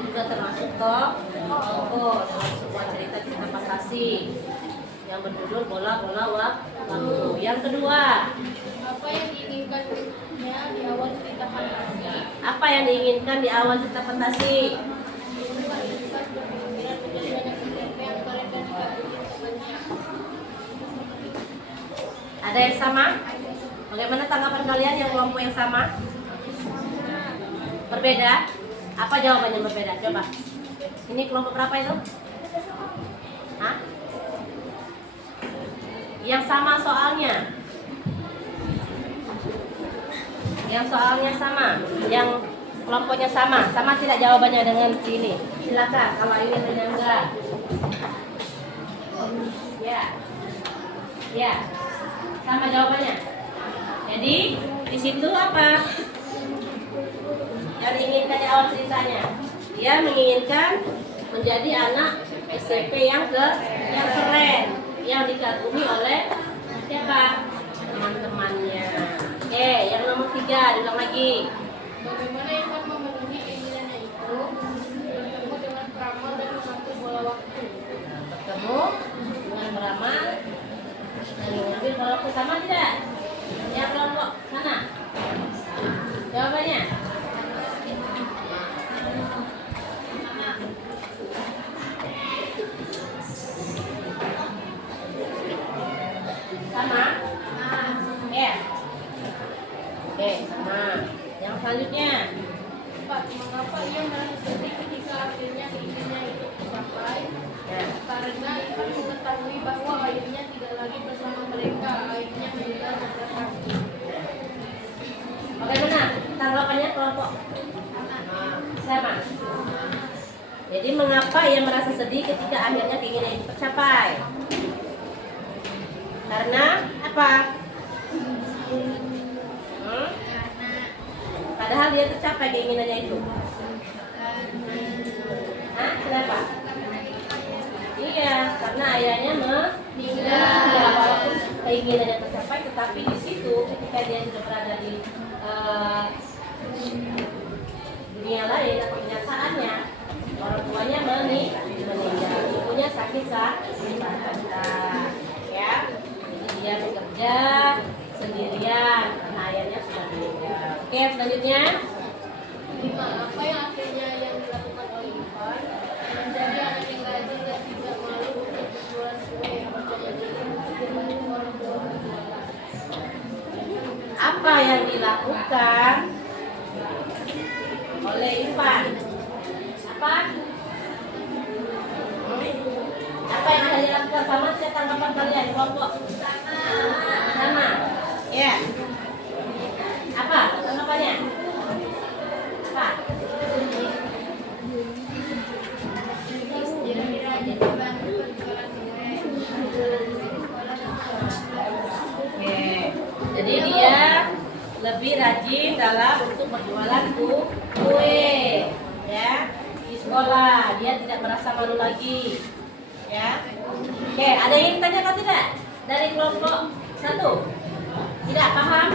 juga termasuk tokoh dalam sebuah cerita fantasi yang berjudul Bola-bola waktu. Yang kedua, Apa yang diinginkannya di awal cerita fantasi? apa yang diinginkan di awal cerita fantasi? Bergembira menjadi banyak SMP yang keren dan dikagumi temannya. Ada yang sama? Bagaimana tanggapan kalian yang kelompok yang sama? Berbeda? Apa jawabannya berbeda? Coba. Ini kelompok berapa itu? Hah? Yang sama soalnya? Yang soalnya sama? Yang kelompoknya sama? Sama tidak jawabannya dengan ini? Silakan. Kalau ini dengan enggak. Ya. Ya. Sama jawabannya. Jadi di situ apa yang diinginkan di awal ceritanya? Dia menginginkan menjadi anak SMP yang keren, yang dikagumi oleh siapa? Teman-temannya. Oke, yang nomor 3 diulang lagi. Bagaimana Ivan memenuhi keinginannya itu? Bertemu dengan peramal dan mengatur bola waktu. Bertemu dengan beramal dan mengambil bola waktu. Sama tidak? Yang kelompok mana? Jawabannya? Sama? Ya. Oke, sama. Yang selanjutnya. 4. Mengapa ia merasa sedih ketika akhirnya keinginannya itu tercapai? Ya. Karena Ivan mengetahui bahwa ayahnya tidak lagi bersama mereka. Ayahnya meninggal beberapa. Bagaimana tanggapannya kelompok? Sama. Jadi mengapa ia merasa sedih ketika akhirnya keinginan itu tercapai? Karena apa? Padahal dia tercapai keinginannya itu. Hah? Kenapa? Iya, karena ayahnya meninggal. Ya, walaupun keinginannya tercapai, tetapi di situ ketika dia sudah berada di dunia lain atau kenyataannya, orang tuanya meninggal, ibunya sakit ya. Jadi dia bekerja sendirian karena ayahnya sudah meninggal. Oke, selanjutnya. 5. Apa yang akhirnya yang dilakukan oleh Ivan? Menjadi anak yang rajin dan tidak malu untuk berjualan kue yang percaya diri untuk membantu orang tua berjualan. Apa yang dilakukan oleh Ivan? Apa? Apa yang akan dilakukan? Sama tidak tanggapan kalian kelompok? Sama. Ya. Apa tanggapannya? Apa? Oke. Jadi dia lebih rajin dalam untuk berjualan kue, ya, di sekolah. Dia tidak merasa malu lagi, ya. Oke, ada yang tanya atau tidak dari kelompok 1? Tidak paham?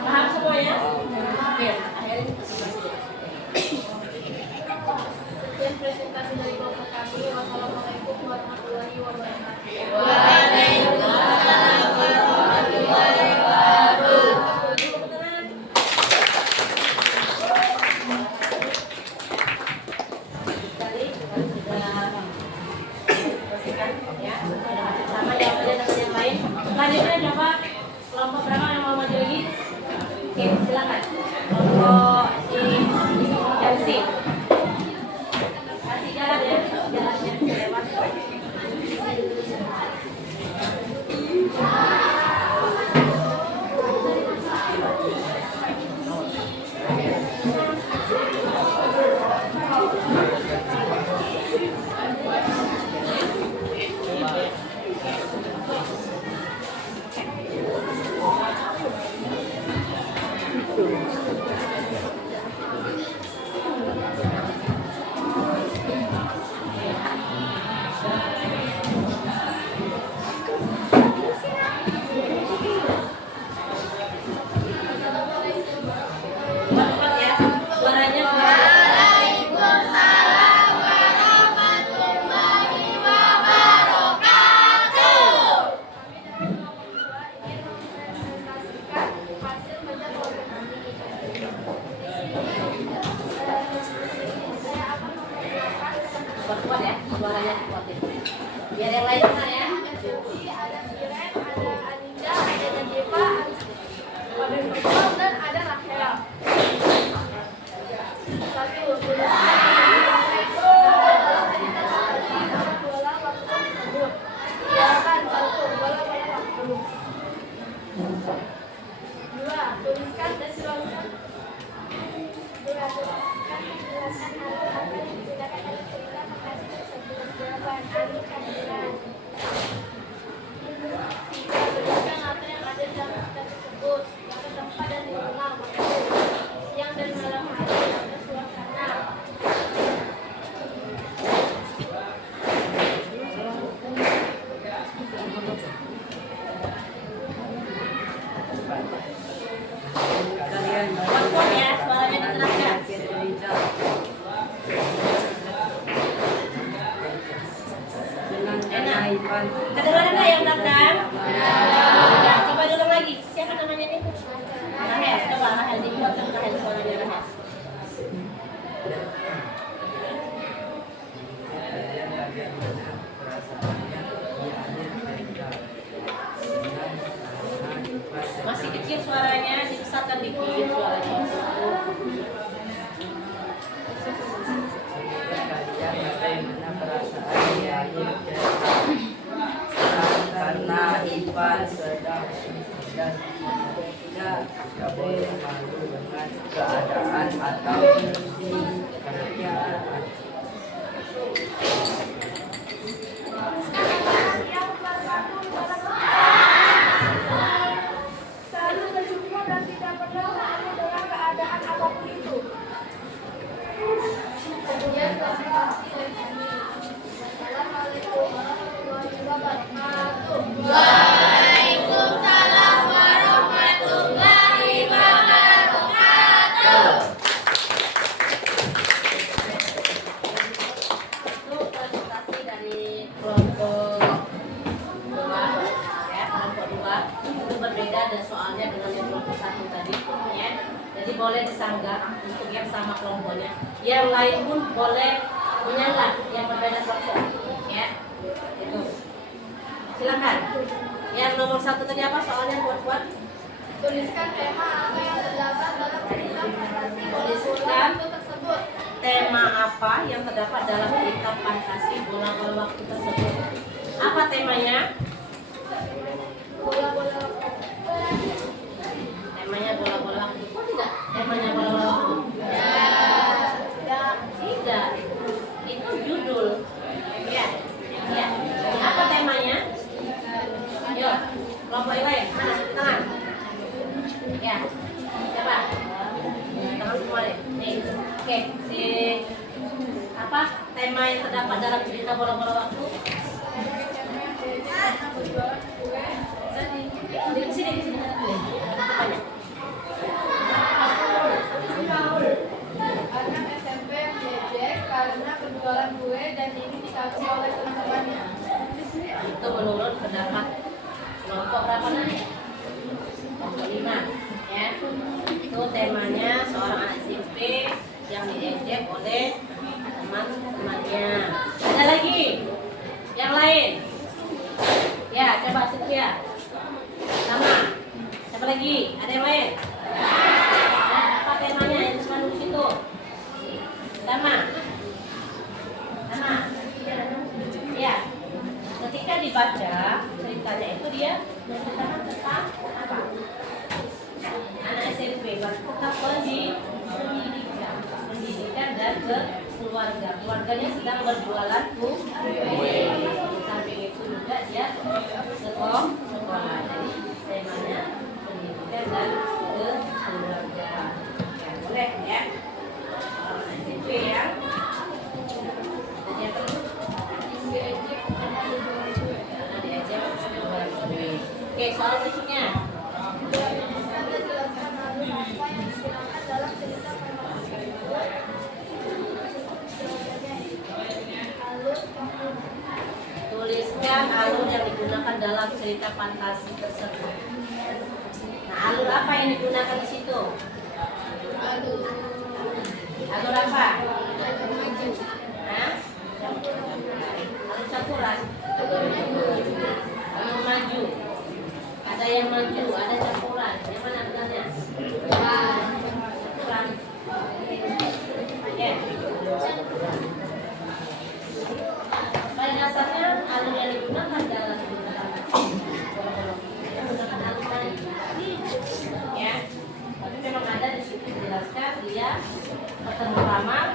Paham semuanya? Oke, akhirnya Sekian presentasi dari kelompok kami. Wassalamualaikum warahmatullahi wabarakatuh. Waalaikumsalam warahmatullahi wabarakatuh. Tadi sudah bersihkan, ya. Sama jawabannya dengan yang lain. Selanjutnya coba kelompok berapa yang mau maju lagi? Oke, silakan. suaranya kuatin. Biar yang lain dengar ya. Jadi ada Siren, ada Anida, ada Najeva, ada Nicole, dan ada Rachel. Satu, bola waktu tersebut. Silakan satu bola waktu. Dua, tuliskan dan jelaskan. Dua, tuliskan dan jelaskan hal apa yang digunakan dalam cerita fantasi tersebut. Jawaban Ali Kadiran. Tiga, tuliskan apa yang ada dalam cerita tersebut. Waktu, tempat, dan di rumah. Waktu, siang dan malam hari atau suasana. Kuat ya, suaranya diterapkan. Enak. Kedengaran nggak yang belakang? Ya, coba dulu lagi. Siapa namanya nih? Rahel. Coba Rahel dibuatkan Rahel suaranya Rahel. Masih kecil suaranya, dibesarkan dikit suaranya. Karena Ivan sedang dan tidak boleh malu dengan keadaan atau kondisi kerjaan. Selalu bersyukur dan tidak pernah malu dengan keadaan apapun itu. Kemudian klasifikasi dari kami. Assalamualaikum warahmatullahi wabarakatuh. Waalaikumsalam warahmatullahi wabarakatuh. Itu presentasi dari kelompok 2 ya, kelompok 2 itu berbeda dan soalnya dengan yang kelompok 1 tadi ya. Jadi boleh disanggah untuk yang sama kelompoknya. Yang lain pun boleh menyanggah yang berbeda kelompok ya. Itu. Silakan. Yang nomor 1 tadi apa soalnya buat-buat? Tuliskan tema apa yang terdapat dalam cerita fantasi Tuliskan waktu tersebut. tema apa yang terdapat dalam cerita fantasi bola-bola waktu tersebut. Apa temanya? Bola-bola waktu. Temanya bola-bola waktu. Kok tidak? Temanya bola-bola waktu. Tidak. Itu judul. Ya. Ya. Apa temanya? Ayo, kelompok yang lain. Mana? Tangan. Ya. Coba. Tangan semua deh. Nih. Oke. Si apa tema yang terdapat dalam cerita bola-bola waktu? Di sini, di sini. Banyak. Anak SMP yang diejek karena penjualan kue dan ini dikasih oleh teman-temannya. Itu menurut pendapat kelompok berapa nih? Kelompok 5 ya. Itu temanya seorang anak SMP yang diejek oleh teman-temannya. Ada lagi? Yang lain? Ya, coba Sylvia. Sama. Siapa lagi? Ada yang lain? Nah, apa temanya yang disebut situ? Sama. Sama. Ya. Ketika dibaca ceritanya itu dia menceritakan tentang apa? Anak SMP tentang pendidikan dan keluarga. Keluarganya sedang berjualan kue. Di samping itu juga dia sekolah. Jadi temanya pendidikan dan keluarga. Ya, boleh ya. SMP ya. Jadi apa itu? Diejek karena penjualan kue. Oke, soal berikutnya. Tuliskan dan jelaskan alur apa yang digunakan dalam cerita fantasi tersebut. Alur Tuliskan alur yang digunakan dalam cerita fantasi tersebut. Nah, alur apa yang digunakan di situ? Alur apa? Hah? Yang maju. Ada yang maju, ada campuran. Yang mana benarnya? Campuran. Oke. Pada dasarnya alur yang digunakan dalam menggunakan alur tadi. Ya. Tapi memang ada di situ dijelaskan dia ketemu ramal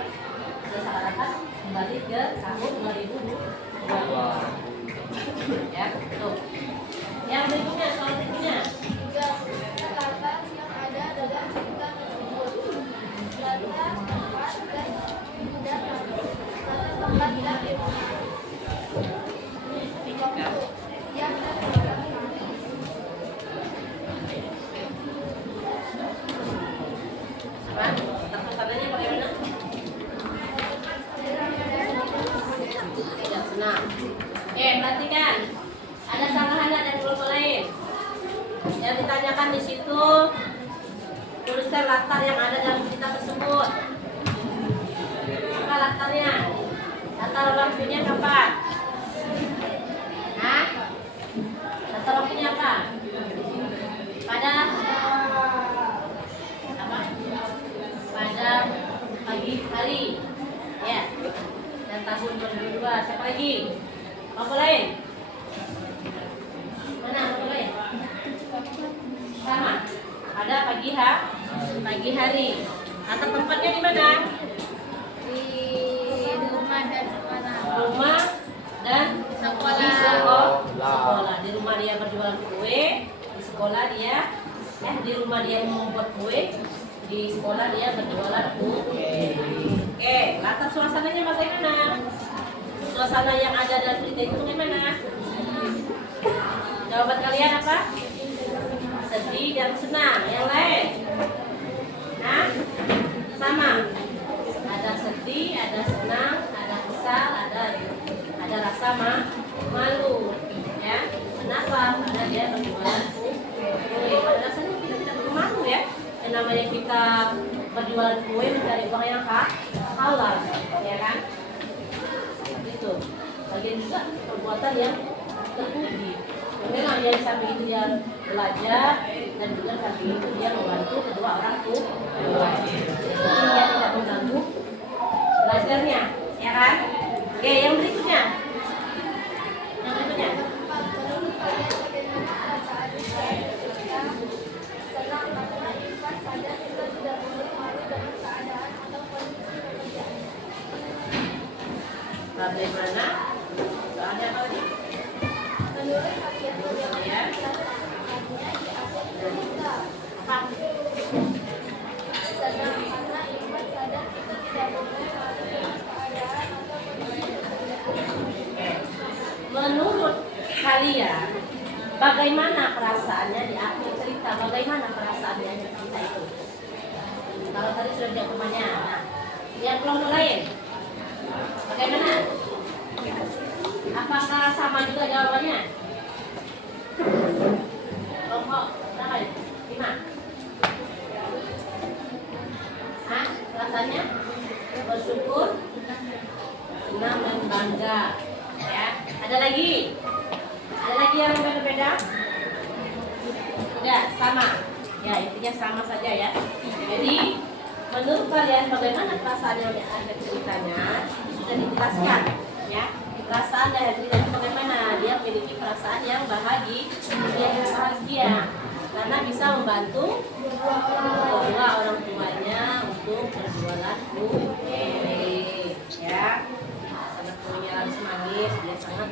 seakan-akan kembali ke tahun 2022. Ya, tuh. Yang berikutnya, soal berikutnya. Latar yang ada dalam cerita tersebut. Latar tempat dan latar tempat dan yang Apa? Tanda-tandanya bagaimana? Tidak senang. Oke, perhatikan. Ada sanggahan dan kelompok lain. Yang ditanyakan di situ, tuliskan latar yang ada dalam cerita tersebut. Apa latarnya? Latar waktunya kapan? Hah? Latar waktunya apa? Pada apa? Pada pagi hari. Ya. Dan tahun 2002. Siapa lagi? Apa lain? Mana apa lain? Sama. Ada pagi hari. Atau tempatnya di mana? di rumah dan sekolah. Rumah dan Sekolah. Di sekolah. Di rumah dia berjualan kue, di sekolah dia di rumah dia membuat kue, di sekolah dia berjualan kue. Oke, latar suasananya bagaimana? Suasana yang ada dalam cerita itu bagaimana? Jawaban kalian apa? Sedih dan senang. Yang lain? Nah, sama. Ada sedih, ada senang, ada kesal, ada rasa malu. Ya, kenapa? Karena dia berjualan kue. Pada dasarnya kita tidak perlu malu ya. Yang namanya kita berjualan kue mencari uang yang halal, ya kan? Itu. Bagian juga perbuatan yang terpuji. Memang dia sampai itu dia belajar dan juga sampai itu dia membantu kedua orang tua. Jadi dia tidak mengganggu belajarnya, ya kan? Oke, yang berikutnya. Yang berikutnya. Senang karena Irfan sadar kita tidak boleh malu dengan keadaan atau kondisi pekerjaan. Bagaimana? Soalnya apa lagi? Menurut bagian Ya. hanya di akhir cerita. Apa? Senang karena Irfan sadar kita tidak boleh malu dengan keadaan atau kondisi pekerjaan. Menurut kalian, bagaimana perasaannya di akhir cerita? Bagaimana perasaannya di cerita itu? Kalau tadi sudah jawab rumahnya, nah, yang kelompok lain, bagaimana? Apakah sama juga jawabannya? Kelompok berapa? 5. Hah? Rasanya bersyukur, senang dan bangga. Ya, ada lagi? Ada lagi yang berbeda? Tidak, sama. Ya, intinya sama saja ya. Jadi, menurut kalian bagaimana perasaannya di akhir ceritanya? Sudah dijelaskan, ya. Perasaan dari cerita itu bagaimana? Dia memiliki perasaan yang bahagia, karena bisa membantu kedua orang tuanya untuk berjualan kue. Ya, sangat punya semangis, dia sangat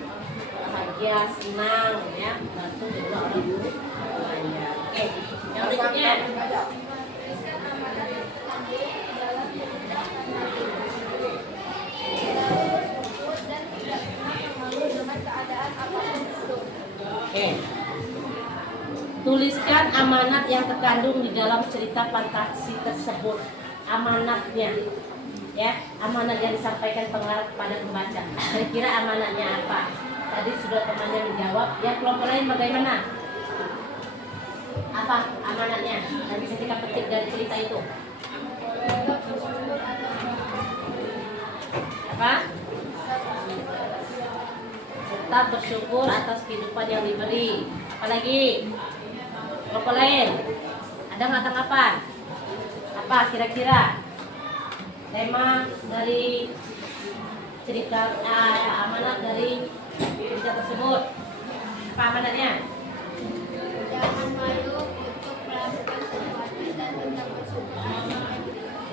bahagia, senang, ya, membantu kedua orang tuanya. Oke, yang berikutnya. Tuliskan amanat yang terkandung dalam menjelaskan hati. Tidak bersyukur dan tidak pernah malu dengan keadaan apapun itu. Oke. Tuliskan amanat yang terkandung di dalam cerita fantasi tersebut. Amanatnya, ya, amanat yang disampaikan pengarang kepada pembaca. Kira-kira amanatnya apa? Tadi sudah temannya menjawab. Ya, kelompok lain bagaimana? Apa amanatnya? Dan bisa kita petik dari cerita itu. Apa? tetap bersyukur atas kehidupan yang diberi. Apalagi? Apa lain? Ada nggak tanggapan? Apa kira-kira tema dari cerita amanat dari cerita tersebut? Apa amanatnya? Jangan malu untuk melakukan sesuatu dan tetap bersyukur.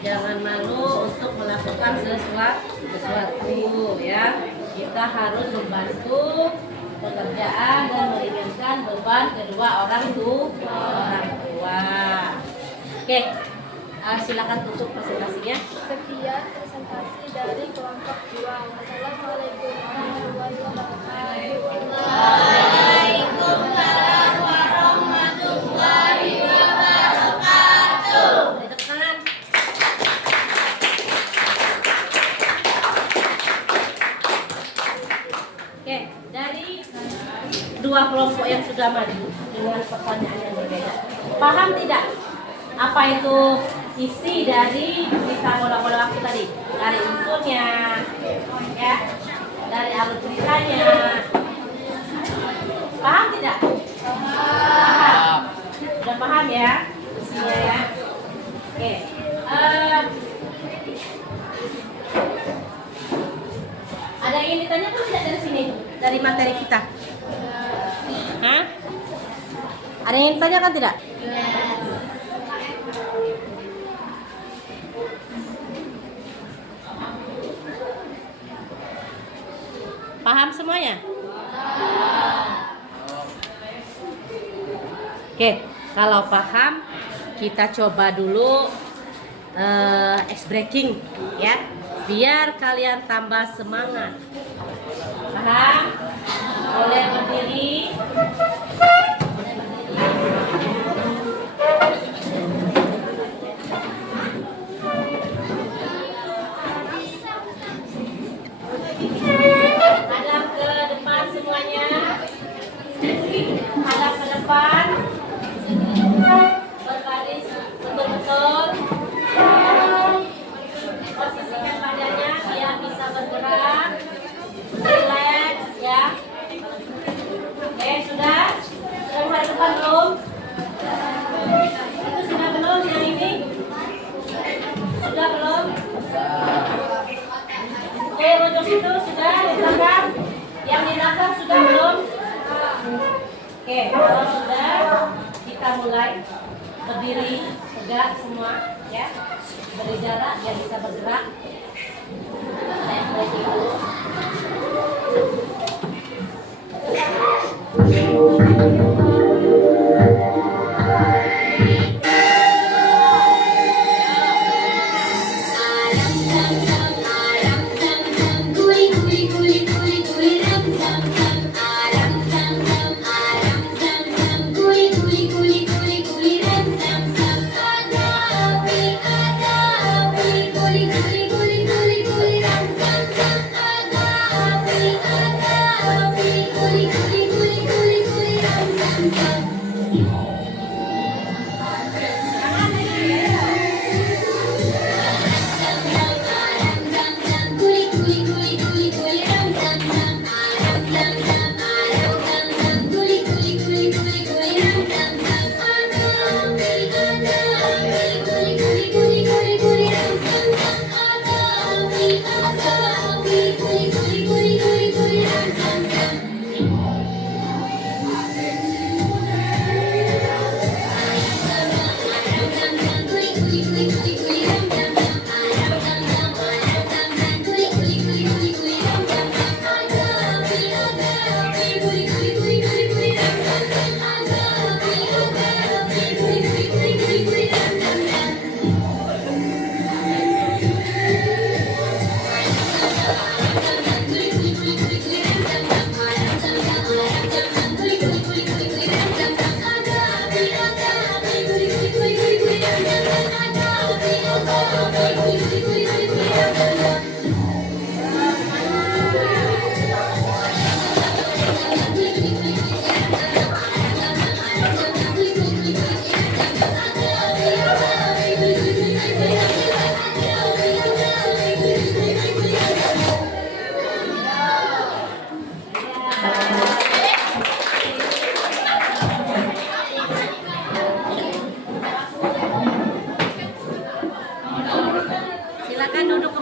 Jangan malu untuk melakukan sesuatu ya. Kita harus membantu pekerjaan dan meringankan beban kedua orang tua. Oke, silakan tutup presentasinya. Sekian presentasi dari kelompok 2. Wassalamualaikum warahmatullahi wabarakatuh. Waalaikumsalam warahmatullahi wabarakatuh. Tekan. Oke, dari dua kelompok yang sudah maju dengan pertanyaan yang berbeda, paham tidak apa itu isi dari cerita bola-bola waktu tadi? Dari unsurnya, ya, dari alur ceritanya. Paham tidak? Paham. Sudah paham ya isinya ya? Oke. Ada yang ingin ditanyakan tidak dari sini? Dari materi kita? Hah? Ada yang ingin ditanyakan tidak? Paham semuanya? Oke, kalau paham kita coba dulu ice breaking ya, biar kalian tambah semangat. Paham? Boleh berdiri. Hadap ke depan semuanya. Hadap ke depan. Berbaris betul-betul. Posisikan badannya biar bisa bergerak. Relax ya. Oke, sudah? Sudah mulai depan belum? Itu sudah belum yang ini? Sudah belum? Oke, rujuk itu sudah di belakang. Yang di belakang sudah belum? Oke, kalau sudah kita mulai berdiri tegak semua ya. Beri jarak biar bisa bergerak. Saya berdiri dulu. Guli guli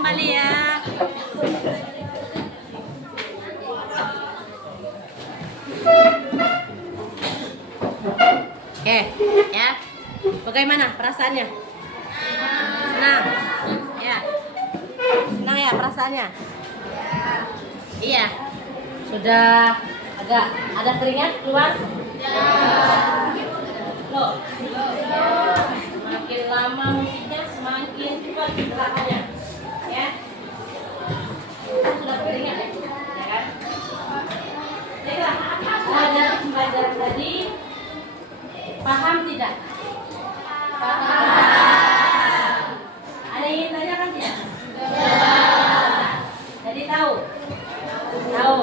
Amalia. Oke, ya. Bagaimana perasaannya? Senang. Ya. Senang ya perasaannya? Iya. Sudah agak ada keringat keluar? Loh. Semakin lama musiknya semakin cepat gerakannya. Ya. Sudah keringat ya? Ya kan? Baiklah. Dari pembelajaran tadi paham tidak? Paham. Ada yang ingin tanyakan tidak? Jadi tahu? Tahu.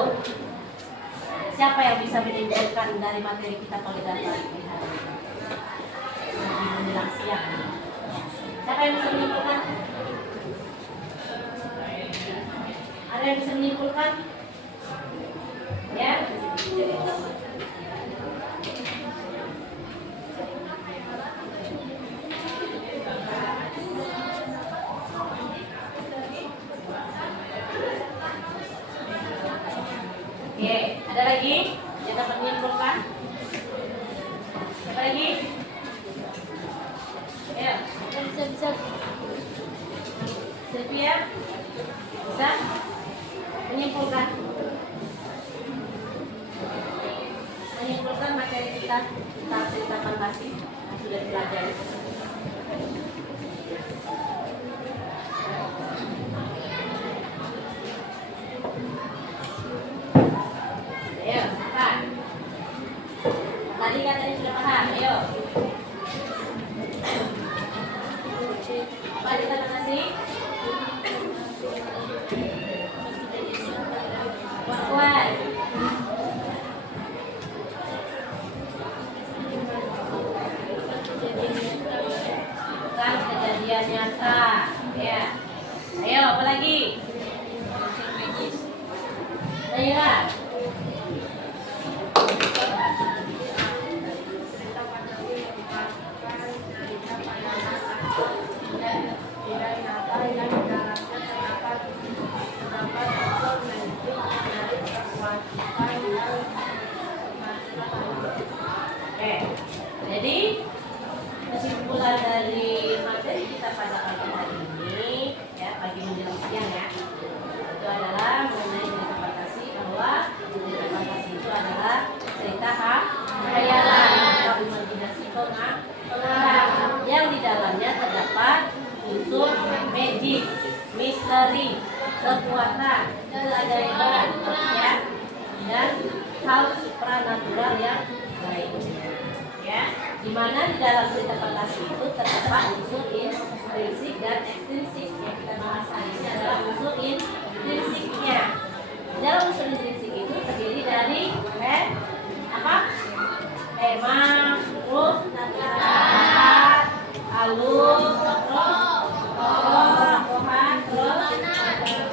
Siapa yang bisa menyimpulkan dari materi kita pada hari ini? Lagi menjelang siang. Siapa yang bisa menyimpulkan? Ada yang bisa menyimpulkan? Ya. Oke, ada lagi yang dapat menyimpulkan? Siapa lagi? Ya, bisa. Sylvia, bisa menyimpulkan materi kita tentang cerita fantasi yang sudah dipelajari. Ayo, paham. Tadi katanya sudah paham, ayo. Apa cerita fantasi? Kuat. Bukan kejadian nyata. Ya. Ayo, apa lagi? Ayo. Jadi kesimpulan dari materi kita pada pagi hari ini, ya pagi menjelang siang ya, itu adalah mengenai cerita fantasi, bahwa cerita fantasi itu adalah cerita khayalan atau imajinasi pengarang yang di dalamnya terdapat unsur magic, misteri, kekuatan, keajaiban, ya, dan hal supranatural yang lainnya. Ya, di mana di dalam cerita fantasi itu terdapat unsur intrinsik dan ekstrinsik. Yang kita bahas hari ini adalah unsur intrinsiknya. Dalam unsur intrinsik itu terdiri dari tema, terus nasihat, alur, terus tokoh, terus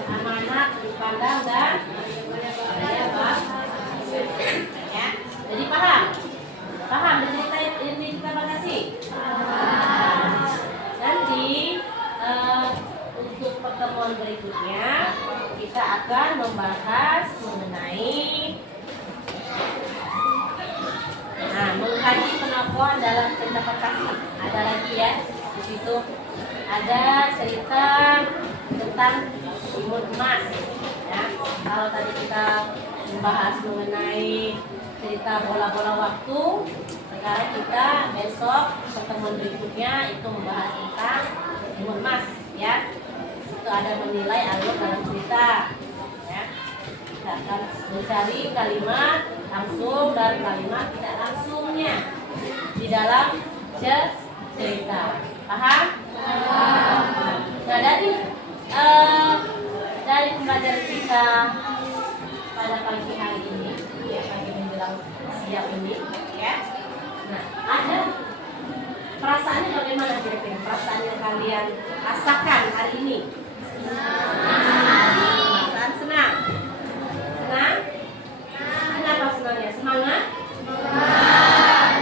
amanat, dipandang dan ya, jadi paham? Paham cerita ini kita fantasi? Nanti untuk pertemuan berikutnya kita akan membahas mengenai mengkaji penokohan dalam cerita fantasi. Ada lagi ya di situ, ada cerita tentang imut emas. Ya, kalau tadi kita membahas mengenai cerita bola-bola waktu, sekarang kita besok pertemuan berikutnya itu membahas tentang imut emas. Ya, itu ada menilai alur dalam cerita. Ya, kita akan mencari kalimat langsung dan kalimat tidak langsungnya di dalam cerita. Paham? Nah, dari pembelajaran kita pada pagi hari ini, ya pagi menjelang siang ini, ya. Nah, ada perasaannya bagaimana kira-kira? Perasaan yang kalian rasakan hari ini? Perasaan senang. Senang? Kenapa senangnya? Semangat?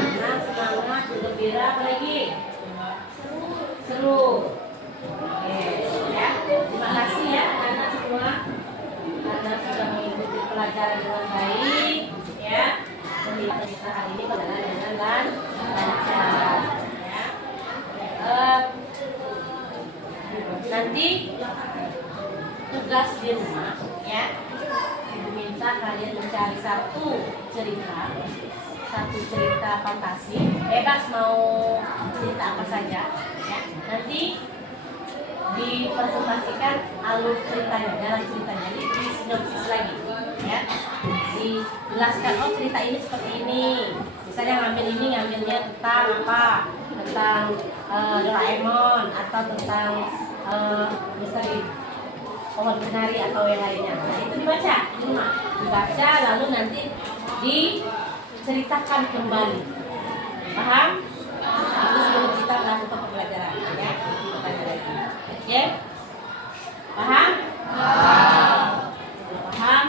Senang, semangat, gembira, apa lagi? Seru. Oke, ya. Terima kasih pelajaran dengan baik, ya. Kegiatan kita hari ini berjalan dengan lancar, ya. Nanti tugas di rumah, ya. Ibu minta kalian mencari satu cerita fantasi, bebas mau cerita apa saja, ya. Nanti dipresentasikan alur ceritanya, jalan ceritanya, di sinopsis lagi, ya. Dijelaskan, oh cerita ini seperti ini. Misalnya ngambilnya tentang apa? Tentang Doraemon atau tentang misteri pohon kenari atau yang lainnya. Nah, itu dibaca di rumah, dibaca lalu nanti diceritakan kembali. Paham? Itu sebelum kita melakukan pembelajaran, ya. Oke? Paham? Kalau paham,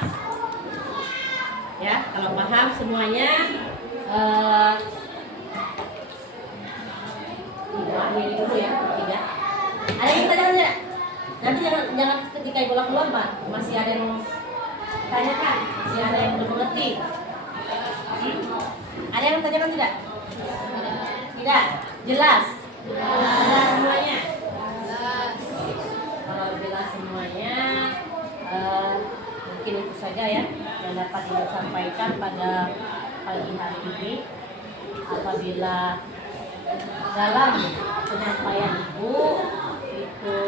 ya. Kalau paham semuanya, akhiri dulu ya, tiga. Ada yang tanyakan tidak? Nanti jangan ketika ibu keluar, Pak. Masih ada yang tanyakan, masih ada yang belum mengerti. Ada yang tanyakan tidak? Tidak? Jelas? Jelas semuanya? Kalau jelas semuanya, mungkin itu saja ya yang dapat Ibu sampaikan pada pagi hari ini. Apabila dalam penyampaian Ibu itu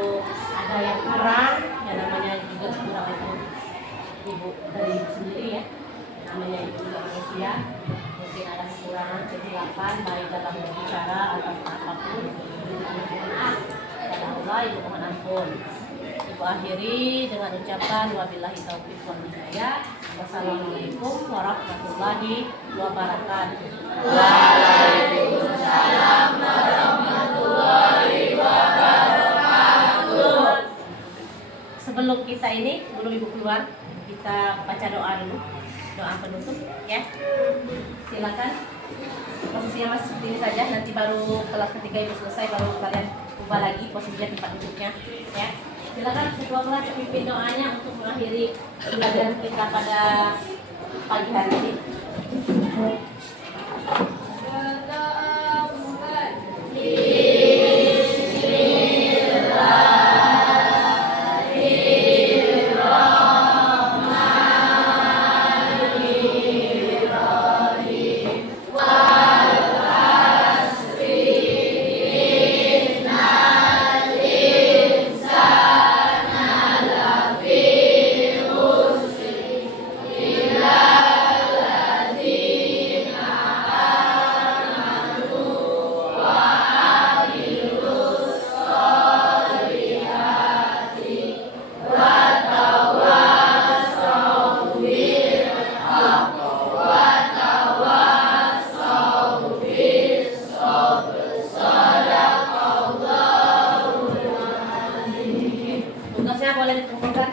ada yang kurang, yang namanya juga kurang itu Ibu dari Ibu sendiri, ya. Namanya Ibu juga manusia, mungkin ada kekurangan, kesilapan baik dalam berbicara atau apapun. Maaf kepada Allah, Ibu mohon ampun. Ibu akhiri dengan ucapan wabillahi taufiq wal hidayah. Wassalamualaikum warahmatullahi wabarakatuh. Waalaikumsalam warahmatullahi wabarakatuh. Sebelum Ibu keluar, kita baca doa dulu. Doa penutup, ya. Silakan. Posisinya masih seperti ini saja. Nanti baru kelas ketiga Ibu selesai, baru kalian ubah lagi posisinya, tempat duduknya, ya. Silakan ketua kelas pimpin doanya untuk mengakhiri pembelajaran kita pada pagi hari ini. Tugasnya boleh dikumpulkan.